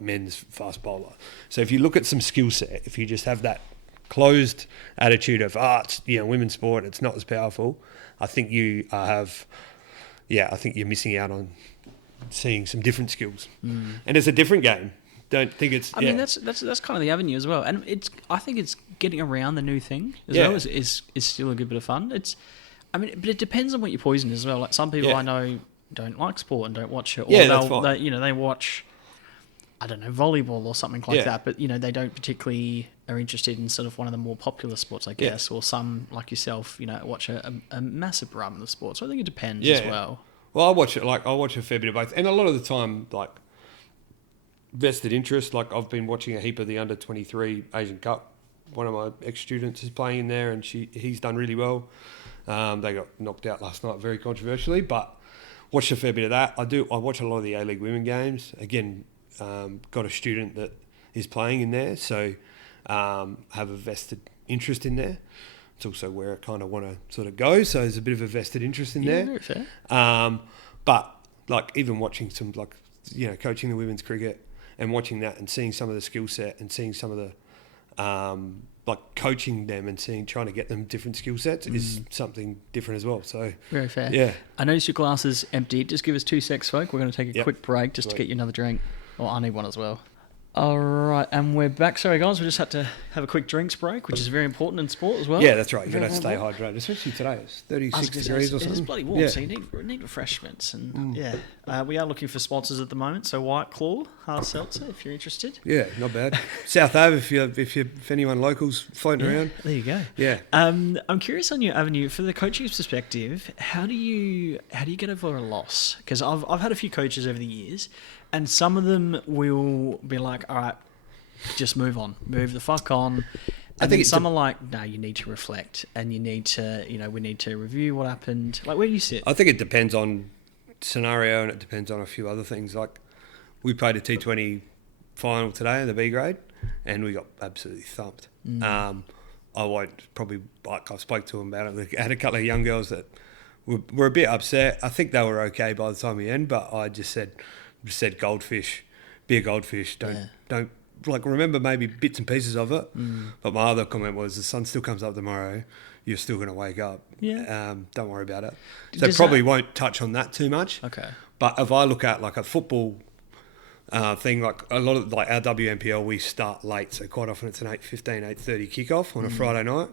men's fast bowler. So if you look at some skill set, if you just have that closed attitude of it's, you know, women's sport, it's not as powerful, I think I think you're missing out on seeing some different skills. And it's a different game. Don't think it's. I mean, that's kind of the avenue as well, and I think it's getting around the new thing as well is still a good bit of fun. But it depends on what your poison is as well. Like, some people I know don't like sport and don't watch it, or they watch, I don't know, volleyball or something like that, but, you know, they don't particularly are interested in sort of one of the more popular sports, I guess, or some, like yourself, you know, watch a massive variety of sports. So I think it depends as well. Well, I watch a fair bit of both, and a lot of the time, like, vested interest. Like, I've been watching a heap of the under-23 Asian Cup. One of my ex-students is playing in there, and he's done really well. They got knocked out last night, very controversially, but watched a fair bit of that. I watch a lot of the A-League women games. Again, got a student that is playing in there, so have a vested interest in there. It's also where I kind of want to sort of go, so there's a bit of a vested interest in there. Very fair. But, like, even watching some, like, you know, coaching the women's cricket and watching that and seeing some of the skill set and seeing some of the like, coaching them and trying to get them different skill sets is something different as well. So very fair. Yeah. I noticed your glass is empty. Just give us 2 secs, folk. We're going to take a quick break just to get you another drink. Or I need one as well. All right, and we're back. Sorry, guys, we just had to have a quick drinks break, which is very important in sport as well. Yeah, that's right. You've got to stay hydrated, especially today. It's 36 degrees or something. It's bloody warm, so you need refreshments. And we are looking for sponsors at the moment. So White Claw, hard seltzer, if you're interested. Yeah, not bad. South Ave, if anyone local's floating around. There you go. Yeah. I'm curious on your avenue for the coaching's perspective. How do you get over a loss? Because I've had a few coaches over the years. And some of them will be like, all right, just move on. Move the fuck on. And then some are like, no, you need to reflect. And you need to, you know, we need to review what happened. Like, where do you sit? I think it depends on scenario and it depends on a few other things. Like, we played a T20 final today in the B grade and we got absolutely thumped. I spoke to them about it. I had a couple of young girls that were a bit upset. I think they were okay by the time we end, but I just said goldfish, be a goldfish. Don't like, remember maybe bits and pieces of it. But my other comment was, the sun still comes up tomorrow. You're still going to wake up. Yeah. Don't worry about it. So probably won't touch on that too much. Okay. But if I look at like a football thing, like a lot of like our WNPL, we start late. So quite often it's an 8:15, 8:30 kickoff on a Friday night.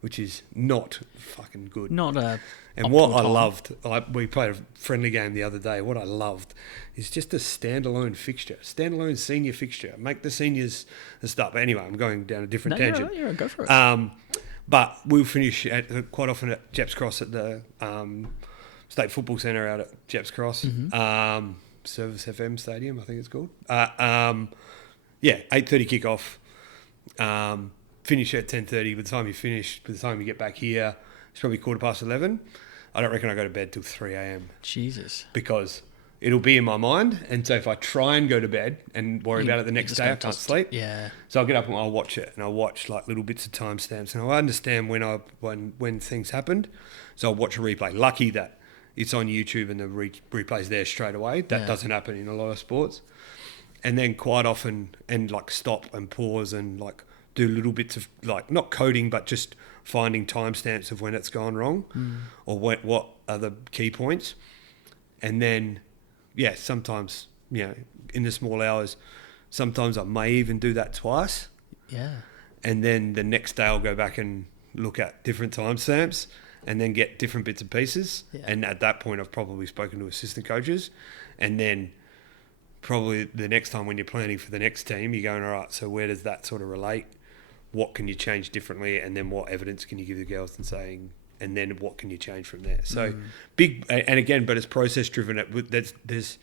which is not fucking good. Not a. And what I time. loved, we played a friendly game the other day. What I loved is just a standalone fixture, standalone senior fixture. Make the seniors the start. But anyway, I'm going down a different tangent. You're right, go for it. But we'll finish quite often at Jeps Cross at the State Football Centre out at Jeps Cross. Service FM Stadium, I think it's called. 8:30 kickoff. Finish at 10:30. By the time you finish, by the time you get back here, it's probably 11:15. I don't reckon I go to bed till 3 a.m. Jesus. Because it'll be in my mind, and so if I try and go to bed and worry about it the next day, I can't sleep. Yeah. So I'll get up and I'll watch it, and I'll watch like little bits of timestamps, and I'll understand when things happened. So I'll watch a replay. Lucky that it's on YouTube and the replay's there straight away. That doesn't happen in a lot of sports. And then quite often, and like stop and pause and like do little bits of like not coding, but just finding timestamps of when it's gone wrong or what are the key points. And then, sometimes, in the small hours, sometimes I may even do that twice. Yeah. And then the next day I'll go back and look at different timestamps and then get different bits and pieces. Yeah. And at that point, I've probably spoken to assistant coaches. And then probably the next time when you're planning for the next team, you're going, all right, so where does that sort of relate? What can you change differently? And then what evidence can you give the girls and saying, and then what can you change from there? So big, and again, but it's process driven. There's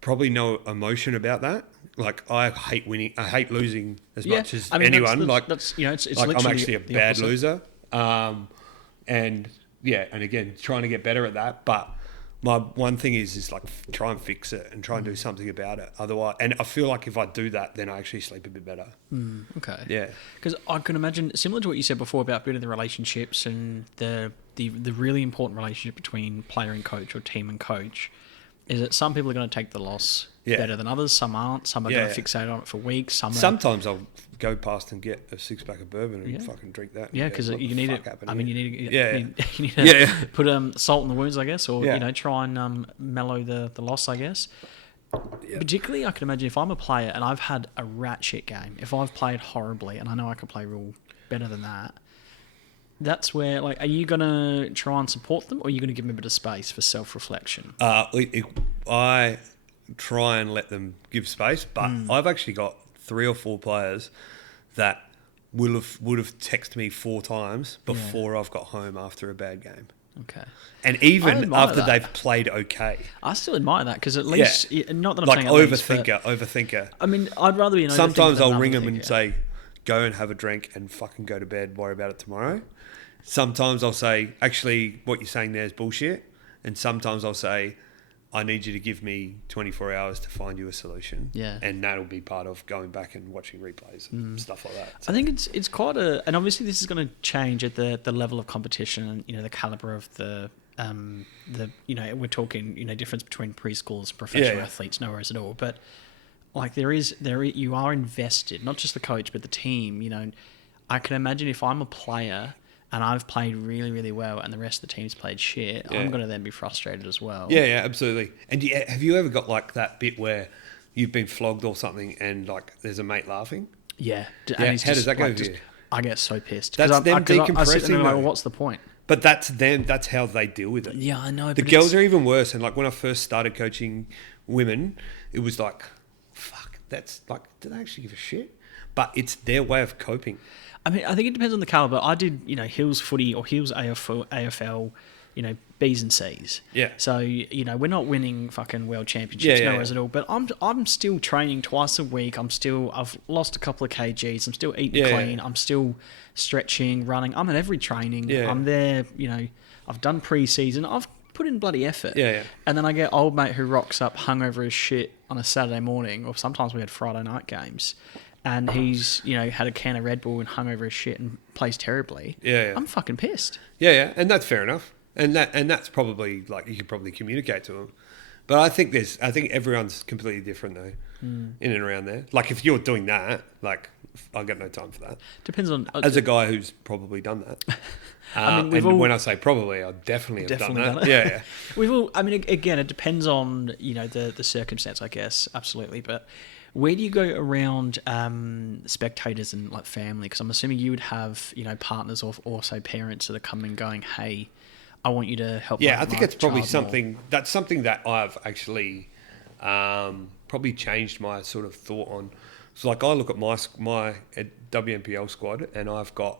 probably no emotion about that. Like I hate winning, I hate losing as much as anyone. It's like I'm actually a bad opposite. loser. And again, trying to get better at that. But my one thing is like try and fix it and try and do something about it. Otherwise, and I feel like if I do that, then I actually sleep a bit better. Okay. Yeah. Because I can imagine, similar to what you said before about building the relationships and the really important relationship between player and coach or team and coach, is that some people are going to take the loss better than others. Some aren't. Some are going to fixate on it for weeks. Sometimes I'll go past and get a 6-pack of bourbon and fucking drink that. Yeah, because you need it. I mean, you need to put salt in the wounds, I guess, or try and mellow the loss, I guess. Yeah. Particularly, I can imagine if I'm a player and I've had a rat shit game, if I've played horribly and I know I can play real better than that, that's where, like, are you going to try and support them or are you going to give them a bit of space for self-reflection? I try and let them give space, but I've actually got 3 or 4 players that would have texted me 4 times before I've got home after a bad game. Okay. And even after they've played okay. I still admire that because at least, not that I'm like saying overthinker. I mean, I'd rather be an overthinker. Sometimes I'll ring them and say, go and have a drink and fucking go to bed, worry about it tomorrow. Sometimes I'll say, actually, what you're saying there is bullshit. And sometimes I'll say, I need you to give me 24 hours to find you a solution. Yeah. And that'll be part of going back and watching replays and stuff like that. So. I think it's quite a... And obviously this is going to change at the level of competition and, the calibre of the we're talking, difference between preschools and professional athletes, no worries at all. But, like, you are invested, not just the coach, but the team, I can imagine if I'm a player... and I've played really, really well and the rest of the team's played shit, I'm going to then be frustrated as well. Yeah, absolutely. And have you ever got like that bit where you've been flogged or something and like there's a mate laughing? Yeah. And how does that go for you? I get so pissed. That's them decompressing. I sit there and I'm like, well, what's the point? But that's them. That's how they deal with it. Yeah, I know. The girls are even worse. And like when I first started coaching women, it was like, fuck, that's like, do they actually give a shit? But it's their way of coping. I mean, I think it depends on the calibre. I did, Hills footy or Hills AFL, B's and C's. Yeah. So, we're not winning fucking world championships, no worries at all. But I'm still training twice a week. I've lost a couple of kgs. I'm still eating clean. I'm still stretching, running. I'm at every training. Yeah. I'm there, I've done pre-season. I've put in bloody effort. Yeah. And then I get old mate who rocks up hungover as shit on a Saturday morning, or sometimes we had Friday night games. And he's, had a can of Red Bull and hung over his shit and plays terribly. Yeah. I'm fucking pissed. Yeah. And that's fair enough. And that's probably, like, you could probably communicate to him. But I think everyone's completely different though, in and around there. Like if you're doing that, like I've got no time for that. Depends on... As a guy who's probably done that. I mean, and when I say probably, I definitely have done that. Yeah. We've all... I mean, again, it depends on, the circumstance, I guess. Absolutely. But where do you go around spectators and like family? Because I'm assuming you would have, partners or also parents that are coming going, hey, I want you to help. Yeah, I think it's probably something that's something that I've actually probably changed my sort of thought on. So like I look at my WNPL squad and I've got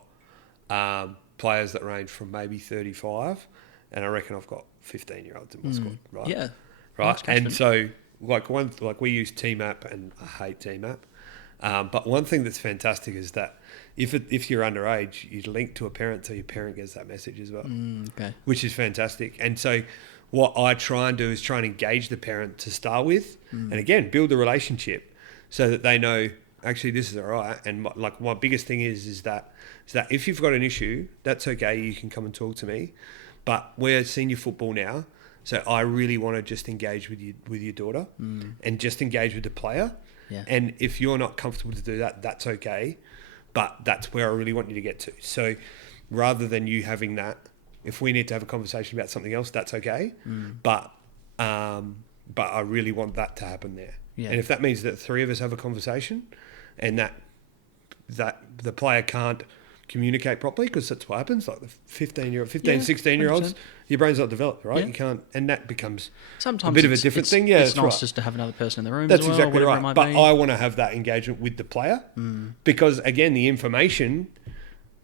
players that range from maybe 35 and I reckon I've got 15-year-olds in my squad, right? Yeah. Right. And so like we use TMAP and I hate TMAP. But one thing that's fantastic is that if you're underage, you link to a parent so your parent gets that message as well, okay. which is fantastic. And so what I try and do is try and engage the parent to start with and again, build a relationship so that they know, actually, this is all right. And my biggest thing is that if you've got an issue, that's okay. You can come and talk to me. But we're senior football now. So I really want to just engage with your daughter and just engage with the player. Yeah. And if you're not comfortable to do that, that's okay. But that's where I really want you to get to. So rather than you having that, if we need to have a conversation about something else, that's okay. But I really want that to happen there. Yeah. And if that means that three of us have a conversation and that the player can't communicate properly, because that's what happens, like the 16-year-olds, your brain's not developed, right? Yeah. You can't, and that becomes sometimes a bit of a different thing. Yeah, it's that's nice right. just to have another person in the room That's as well, exactly whatever right. it But might be. I want to have that engagement with the player because, again, the information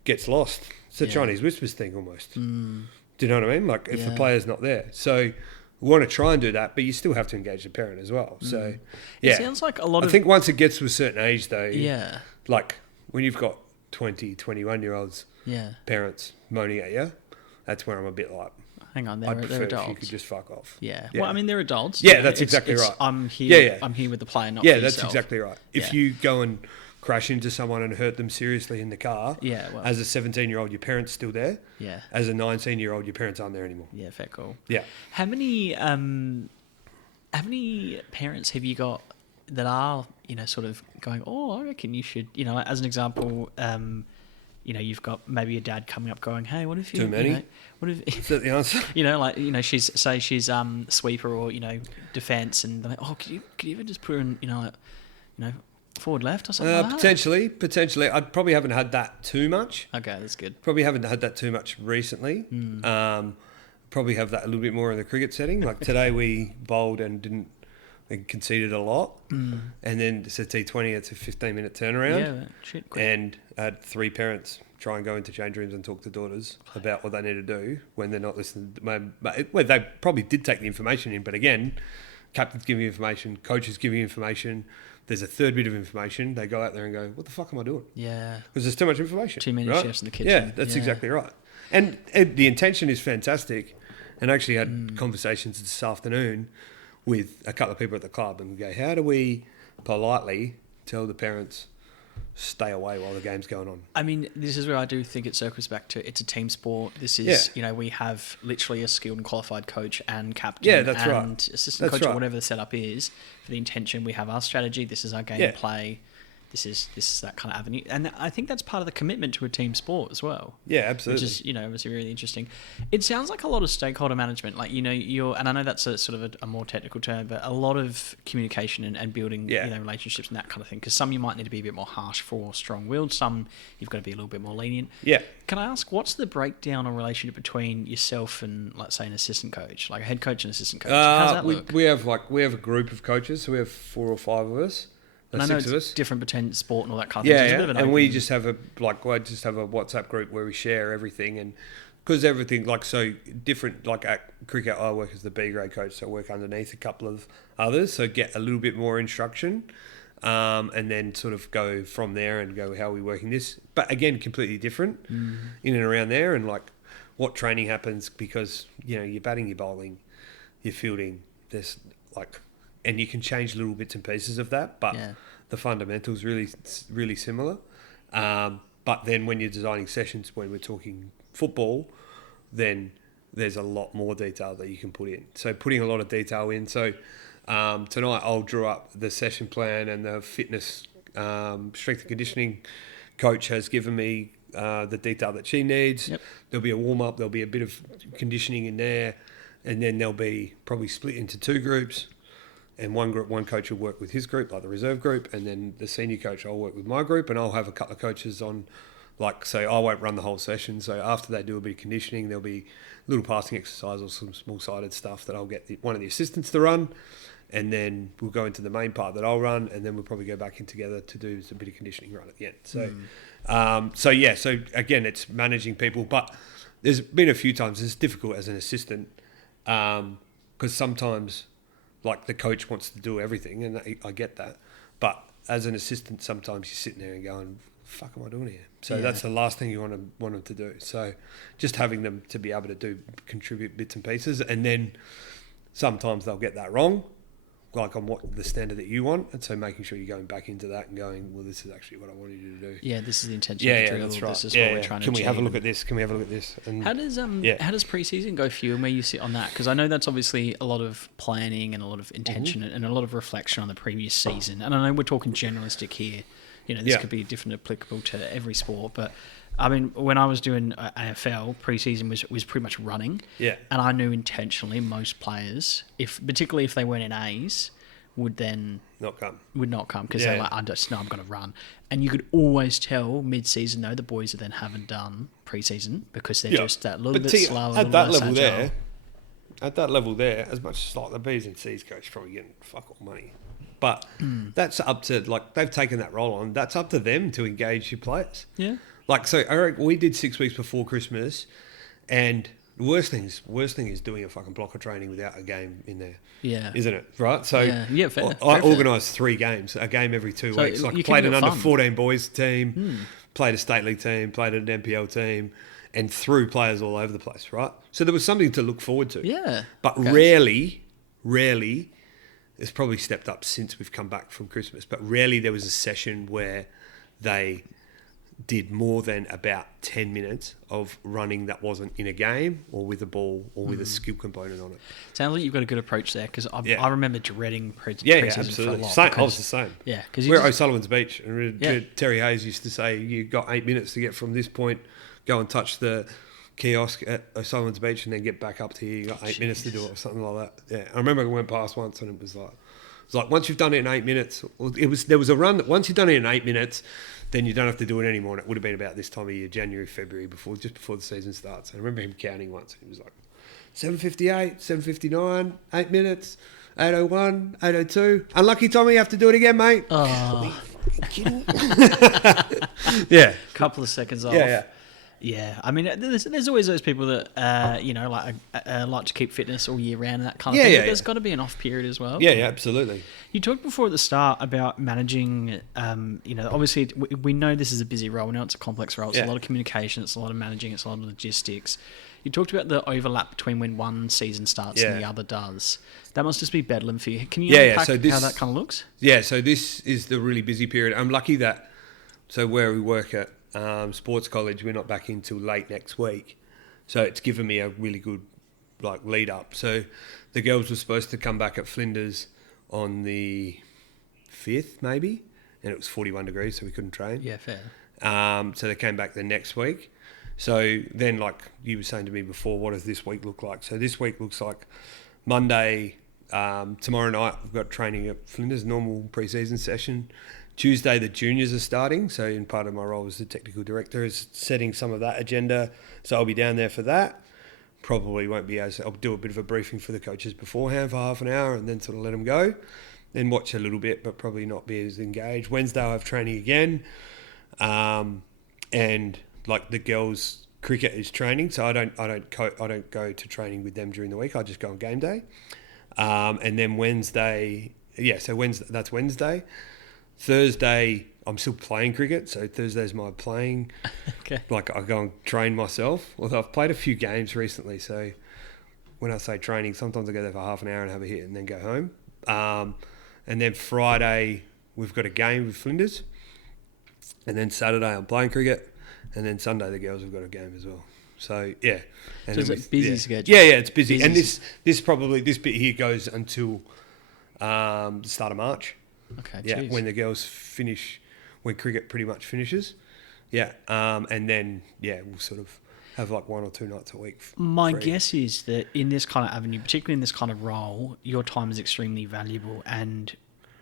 gets lost. It's a Chinese whispers thing almost. Do you know what I mean? Like if the player's not there. So we want to try and do that, but you still have to engage the parent as well. So, yeah. It sounds like a lot of... I think once it gets to a certain age, though, Yeah. like when you've got 20, 21-year-olds, parents moaning at you, that's where I'm a bit like, hang on, I'd they're prefer adults. if you could just fuck off. Yeah. Well, I mean, they're adults. Yeah, that's exactly right. I'm here. Yeah. I'm here with the player, not Yeah, for that's yourself. exactly right. If you go and crash into someone and hurt them seriously in the car, as a 17-year-old, your parents still there. Yeah. As a 19-year-old, your parents aren't there anymore. Yeah, fair call. Yeah. How many parents have you got that are, sort of going, oh, I reckon you should, as an example, you've got maybe a dad coming up going, hey, what if you... Too many? What if... Is that the answer? she's sweeper or, defence, and they're like, oh, could you even just put her in, forward left or something like that? Potentially. I probably haven't had that too much. Okay, that's good. Probably haven't had that too much recently. Probably have that a little bit more in the cricket setting. Like today we bowled and conceded a lot. And then it's a T20, it's a 15-minute turnaround. Yeah, shit, quick. And I had three parents try and go into change rooms and talk to daughters about what they need to do when they're not listening. They probably did take the information in, but again, captain's giving information, coaches giving information. There's a third bit of information. They go out there and go, what the fuck am I doing? Yeah. Because there's too much information. Too many right? chefs in the kitchen. Yeah, that's exactly right. And the intention is fantastic. And I actually had conversations this afternoon with a couple of people at the club and go, how do we politely tell the parents, stay away while the game's going on? I mean, this is where I do think it circles back to, it's a team sport. This is, we have literally a skilled and qualified coach and captain and assistant coach or whatever the setup is. For the intention, we have our strategy. This is our game play. This is that kind of avenue. And I think that's part of the commitment to a team sport as well. Yeah, absolutely. Which is, obviously really interesting. It sounds like a lot of stakeholder management, like, and I know that's a sort of a more technical term, but a lot of communication and building, relationships and that kind of thing. Because some you might need to be a bit more harsh for, strong-willed. Some you've got to be a little bit more lenient. Yeah. Can I ask, what's the breakdown or relationship between yourself and, let's say, an assistant coach, like a head coach and assistant coach? How does that look? We have a group of coaches, so we have 4 or 5 of us. And I know it's different between sport and all that kind of thing. Yeah, and we just have a WhatsApp group where we share everything, and because everything different. Like at cricket, I work as the B grade coach, so I work underneath a couple of others, so get a little bit more instruction, and then sort of go from there and go, how are we working this? But again, completely different in and around there, and like what training happens, because you're batting, you're bowling, you're fielding. There's like. And you can change little bits and pieces of that, but the fundamentals really similar. But then when you're designing sessions, when we're talking football, then there's a lot more detail that you can put in. So putting a lot of detail in. So tonight I'll draw up the session plan, and the fitness strength and conditioning coach has given me the detail that she needs. Yep. There'll be a warm-up, there'll be a bit of conditioning in there, and then they'll be probably split into 2 groups. And one coach will work with his group, like the reserve group, and then the senior coach, I'll work with my group, and I'll have a couple of coaches on, like, say, I won't run the whole session. So after they do a bit of conditioning, there'll be little passing exercise or some small-sided stuff that I'll get one of the assistants to run, and then we'll go into the main part that I'll run, and then we'll probably go back in together to do a bit of conditioning right at the end. So, so again, it's managing people, but there's been a few times it's difficult as an assistant because sometimes, like, the coach wants to do everything, and I get that. But as an assistant, sometimes you're sitting there and going, fuck am I doing here? So that's the last thing you want them to do. So just having them to be able to contribute bits and pieces, and then sometimes they'll get that wrong, like on what the standard that you want, and so making sure you're going back into that and going, well, this is actually what I wanted you to do. Yeah, this is the intention of the drill. That's right. This is what we're trying to Can we achieve. have a look at this? Can we have a look at this? And how does pre-season go for you, and where you sit on that? Because I know that's obviously a lot of planning and a lot of intention and a lot of reflection on the previous season. And I know we're talking generalistic here. You know, this could be different, applicable to every sport. But I mean, when I was doing AFL, pre-season was pretty much running. Yeah. And I knew intentionally most players, particularly if they weren't in A's, would not come because they're like, I just know I'm going to run. And you could always tell mid-season, though, the boys that then haven't done pre-season because they're just that little bit slower. At that level there, as much as like the B's and C's coach probably getting fuck all money. But that's up to, like, they've taken that role on. That's up to them to engage your players. Yeah. Like, so I reckon we did 6 weeks before Christmas, and the worst thing is doing a fucking block of training without a game in there. Yeah. Isn't it? Right? So fair. I organised 3 games, a game every 2 weeks. Like, played an under 14 boys team, played a state league team, played an NPL team, and threw players all over the place, right? So there was something to look forward to. Yeah. But rarely, it's probably stepped up since we've come back from Christmas, but rarely there was a session where they did more than about 10 minutes of running that wasn't in a game or with a ball or with a skill component on it. Sounds like you've got a good approach there, because I remember dreading pre-season absolutely. for a lot. I was the same. Yeah, because we're at O'Sullivan's Beach, and Terry Hayes used to say, you got 8 minutes to get from this point, go and touch the kiosk at O'Sullivan's Beach, and then get back up to here. You got 8 minutes to do it, or something like that. Yeah, I remember I went past once, and it was like once you've done it in 8 minutes, there was a run that once you've done it in 8 minutes, then you don't have to do it anymore. And it would have been about this time of year, January, February, just before the season starts. I remember him counting once, and he was like 7:58, 7:59, 8 minutes, 8:01, 8:02. Unlucky, Tommy, you have to do it again, mate. Oh. Yeah. Couple of seconds off. Yeah. Yeah, I mean, there's always those people that like to keep fitness all year round and that kind of thing. But there's got to be an off period as well. Yeah, absolutely. You talked before at the start about managing. Obviously we know this is a busy role. We know it's a complex role. It's a lot of communication. It's a lot of managing. It's a lot of logistics. You talked about the overlap between when one season starts and the other does. That must just be bedlam for you. Can you unpack how that kind of looks? Yeah, so this is the really busy period. I'm lucky that where we work at sports college, we're not back until late next week, so it's given me a really good lead up. So the girls were supposed to come back at Flinders on the 5th maybe, and it was 41 degrees, so we couldn't train. Yeah, fair. So they came back the next week. So then, like you were saying to me before, what does this week look like? So this week looks like Monday, tomorrow night we've got training at Flinders, normal pre-season session. Tuesday, the juniors are starting. So in part of my role as the technical director is setting some of that agenda. So I'll be down there for that. Probably won't be I'll do a bit of a briefing for the coaches beforehand for half an hour and then sort of let them go. Then watch a little bit, but probably not be as engaged. Wednesday, I have training again. And like the girls' cricket is training. So I don't go to training with them during the week. I just go on game day. And then Wednesday, that's Wednesday. Thursday, I'm still playing cricket, so Thursday's my playing. Okay. Like, I go and train myself. Although I've played a few games recently, so when I say training, sometimes I go there for half an hour and have a hit and then go home. And then Friday, we've got a game with Flinders. And then Saturday, I'm playing cricket. And then Sunday, the girls have got a game as well. So yeah, and So it's then a busy schedule. Yeah, it's busy, Busy. and this bit here goes until the start of March. Okay, Yeah, geez. when the girls finish, when cricket pretty much finishes. Yeah, and then we'll sort of have like 1 or 2 nights a week. My free. guess is that in this kind of avenue, particularly in this kind of role, your time is extremely valuable, and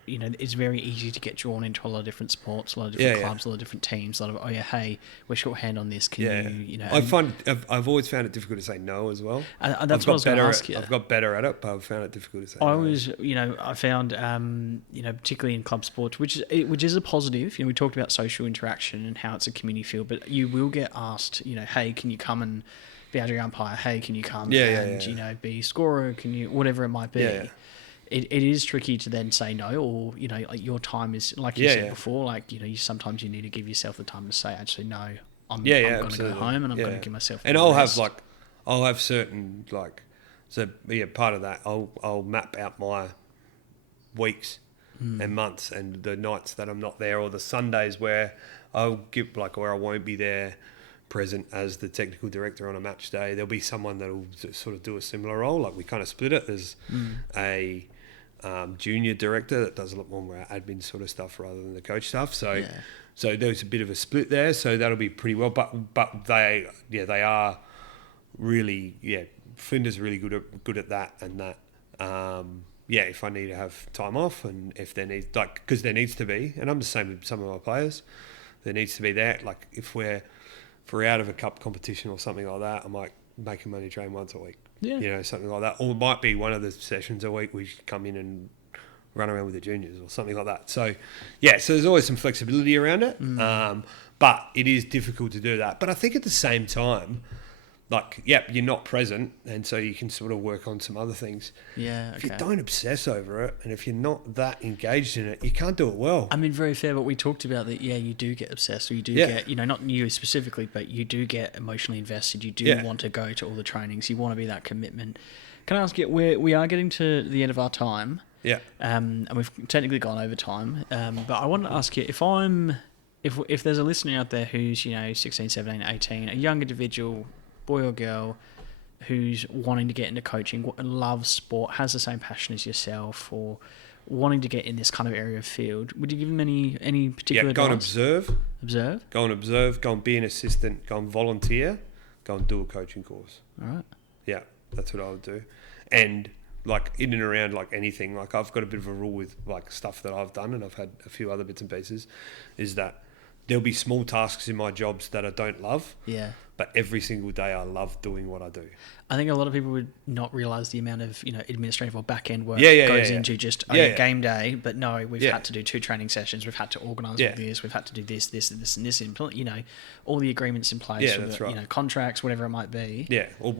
it's very easy to get drawn into a lot of different sports, a lot of different clubs, a lot of different teams. A lot of hey, we're shorthand on this. Can you? I've always found it difficult to say no as well. That's what I was going to ask you. I've got better at it, but I've found it difficult to say. I found, particularly in club sports, which is a positive. We talked about social interaction and how it's a community feel, but you will get asked, hey, can you come and be our umpire? Hey, can you come be scorer? Can you, whatever it might be. Yeah. It is tricky to then say no, or like your time is, like you said before, like sometimes you need to give yourself the time to say, actually no, I'm going to go home and I'm going to give myself. And I'll have certain part of that. I'll map out my weeks and months and the nights that I'm not there, or the Sundays where I'll give where I won't be there present as the technical director on a match day. There'll be someone that'll sort of do a similar role. Like we kind of split it. There's a junior director that does a lot more admin sort of stuff rather than the coach stuff. So there's a bit of a split there. So that'll be pretty well. But they are really Flinders really good at that and that. If I need to have time off and if there needs because there needs to be, and I'm the same with some of my players, there needs to be that. Like if we're out of a cup competition or something like that, I might make them only train once a week. Yeah. Something like that. Or it might be one of the sessions a week we come in and run around with the juniors or something like that. So, so there's always some flexibility around it. But it is difficult to do that. But I think at the same time, you're not present, and so you can sort of work on some other things. Yeah, okay. If you don't obsess over it, and if you're not that engaged in it, you can't do it well. I mean, very fair, but we talked about that, you do get obsessed, or you do get, not you specifically, but you do get emotionally invested. You do want to go to all the trainings. You want to be that commitment. Can I ask you, we are getting to the end of our time. Yeah. And we've technically gone over time. But I wanted to ask you, if there's a listener out there who's, 16, 17, 18, a young individual, boy or girl, who's wanting to get into coaching, loves sport, has the same passion as yourself, or wanting to get in this kind of area of field, would you give them any particular advice? Go and observe. Observe? Go and observe. Go and be an assistant. Go and volunteer. Go and do a coaching course. All right. Yeah, that's what I would do. And in and around anything, I've got a bit of a rule with stuff that I've done, and I've had a few other bits and pieces, is that there'll be small tasks in my jobs that I don't love. Yeah. But every single day I love doing what I do. I think a lot of people would not realise the amount of administrative or back end work goes into just game day. But no, we've had to do 2 training sessions. We've had to organise all this. We've had to do this, and this. All the agreements in place. Yeah, that's right. Contracts, whatever it might be. Yeah, or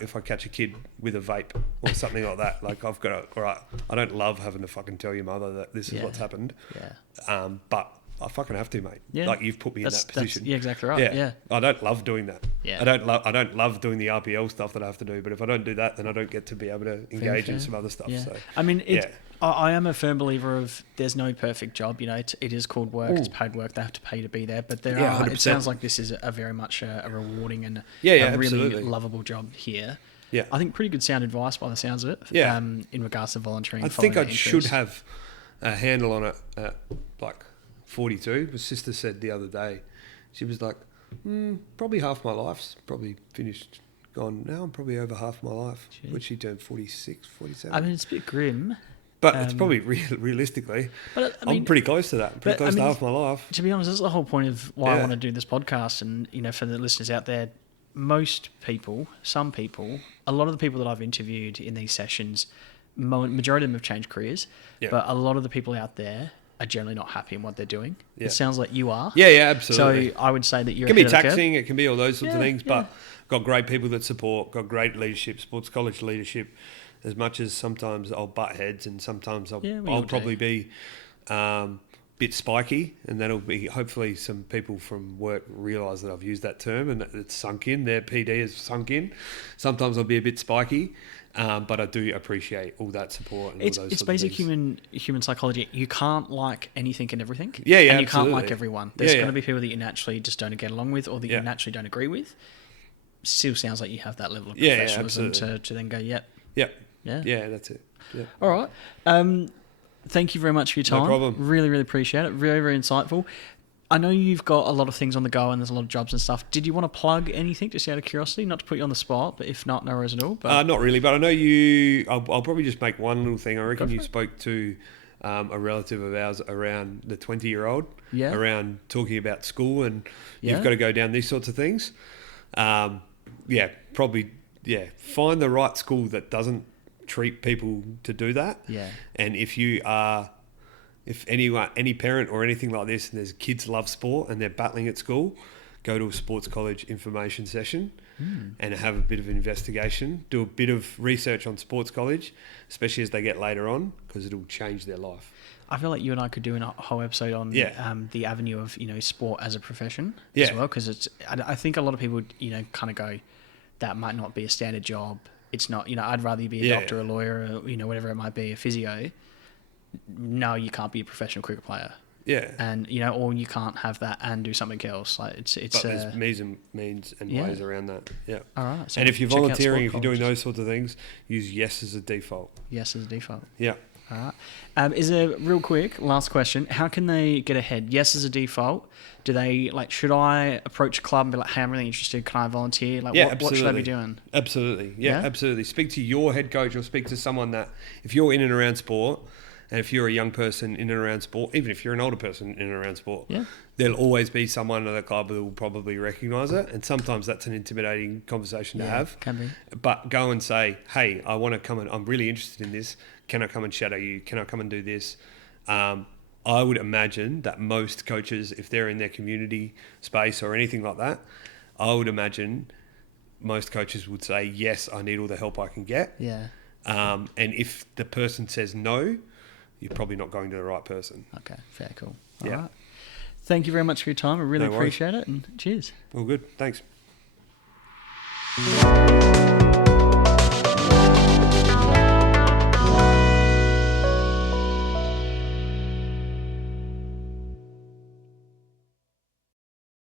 if I catch a kid with a vape or something like that, I've got to, all right, I don't love having to fucking tell your mother that this is what's happened. Yeah. But I fucking have to, mate. Yeah. You've put me in that position. Yeah, exactly right. Yeah. I don't love doing that. Yeah. I don't love doing the RPL stuff that I have to do, but if I don't do that, then I don't get to be able to engage in some other stuff. Yeah. So I mean, I am a firm believer of there's no perfect job. It is called work. It's paid work. They have to pay to be there. But there are. 100%. It sounds like this is a very much a rewarding and a really lovable job here. Yeah. I think pretty good sound advice by the sounds of it. Yeah. In regards to volunteering. I think I should have a handle on it at 42. My sister said the other day, she was like, probably half my life's probably finished, gone now. I'm probably over half my life. Jeez. When she turned 46, 47. I mean, it's a bit grim. But it's probably realistically, I'm pretty close to that. Pretty close to half my life. To be honest, that's the whole point of why I want to do this podcast. And, for the listeners out there, most people, some people, a lot of the people that I've interviewed in these sessions, majority of them have changed careers. Yeah. But a lot of the people out there are generally not happy in what they're doing. Yeah. It sounds like you are. Yeah, absolutely. So I would say that you're. It can be taxing. It can be all those sorts of things. But got great people that support. Got great leadership, sports college leadership. As much as sometimes I'll butt heads, and sometimes I'll probably be bit spiky, and that'll be hopefully some people from work realise that I've used that term and that it's sunk in. Their PD has sunk in. Sometimes I'll be a bit spiky. But I do appreciate all that support and all those it's basic human psychology. You can't like anything and everything. Yeah, and you absolutely. can't like everyone. There's going to be people that you naturally just don't get along with, or that you naturally don't agree with. still sounds like you have that level of Yeah, professionalism absolutely. to then go, yep, Yep. yeah. Yeah, that's it. Yeah. All right. Thank you very much for your time. No problem. Really, really appreciate it. Very, very insightful. I know you've got a lot of things on the go and there's a lot of jobs and stuff. Did you want to plug anything, just out of curiosity? Not to put you on the spot, but if not, no worries at all. But Not really, but I know you. I'll probably just make one little thing. I reckon Go you for it. spoke to a relative of ours around the 20-year-old, Yeah. around talking about school, and Yeah. you've got to go down these sorts of things. Probably, find the right school that doesn't treat people to do that. Yeah. And if any parent or anything like this, and there's kids love sport and they're battling at school, go to a sports college information session and have a bit of investigation. Do a bit of research on sports college, especially as they get later on, because it'll change their life. I feel like you and I could do a whole episode on the avenue of, sport as a profession as well, because I think a lot of people, kind of go, that might not be a standard job. It's not, I'd rather you be a doctor, a lawyer, or, whatever it might be, a physio. No, you can't be a professional cricket player. Yeah. And, or you can't have that and do something else. Like it's But there's means and ways around that. Yeah. All right. So And if you're check out volunteering, sport if you're doing colleges. those sorts of things, use yes as a default. Yes as a default. Yeah. All right. Is a real quick last question. How can they get ahead? Yes as a default. Do they should I approach a club and be like, hey, I'm really interested. Can I volunteer? What should I be doing? Absolutely. Yeah, Yeah? absolutely. Speak to your head coach or speak to someone that, if you're in and around sport, and if you're a young person in and around sport, even if you're an older person in and around sport, there'll always be someone at the club who will probably recognise it. And sometimes that's an intimidating conversation to have. Can be. But go and say, hey, I want to come and I'm really interested in this. Can I come and shadow you? Can I come and do this? I would imagine that most coaches, if they're in their community space or anything like that, I would imagine most coaches would say, yes, I need all the help I can get. Yeah. And if the person says no, you're probably not going to the right person. Okay. Fair. Cool. All Yeah. right. Thank you very much for your time. I really No worries. appreciate it. And cheers. All good. Thanks.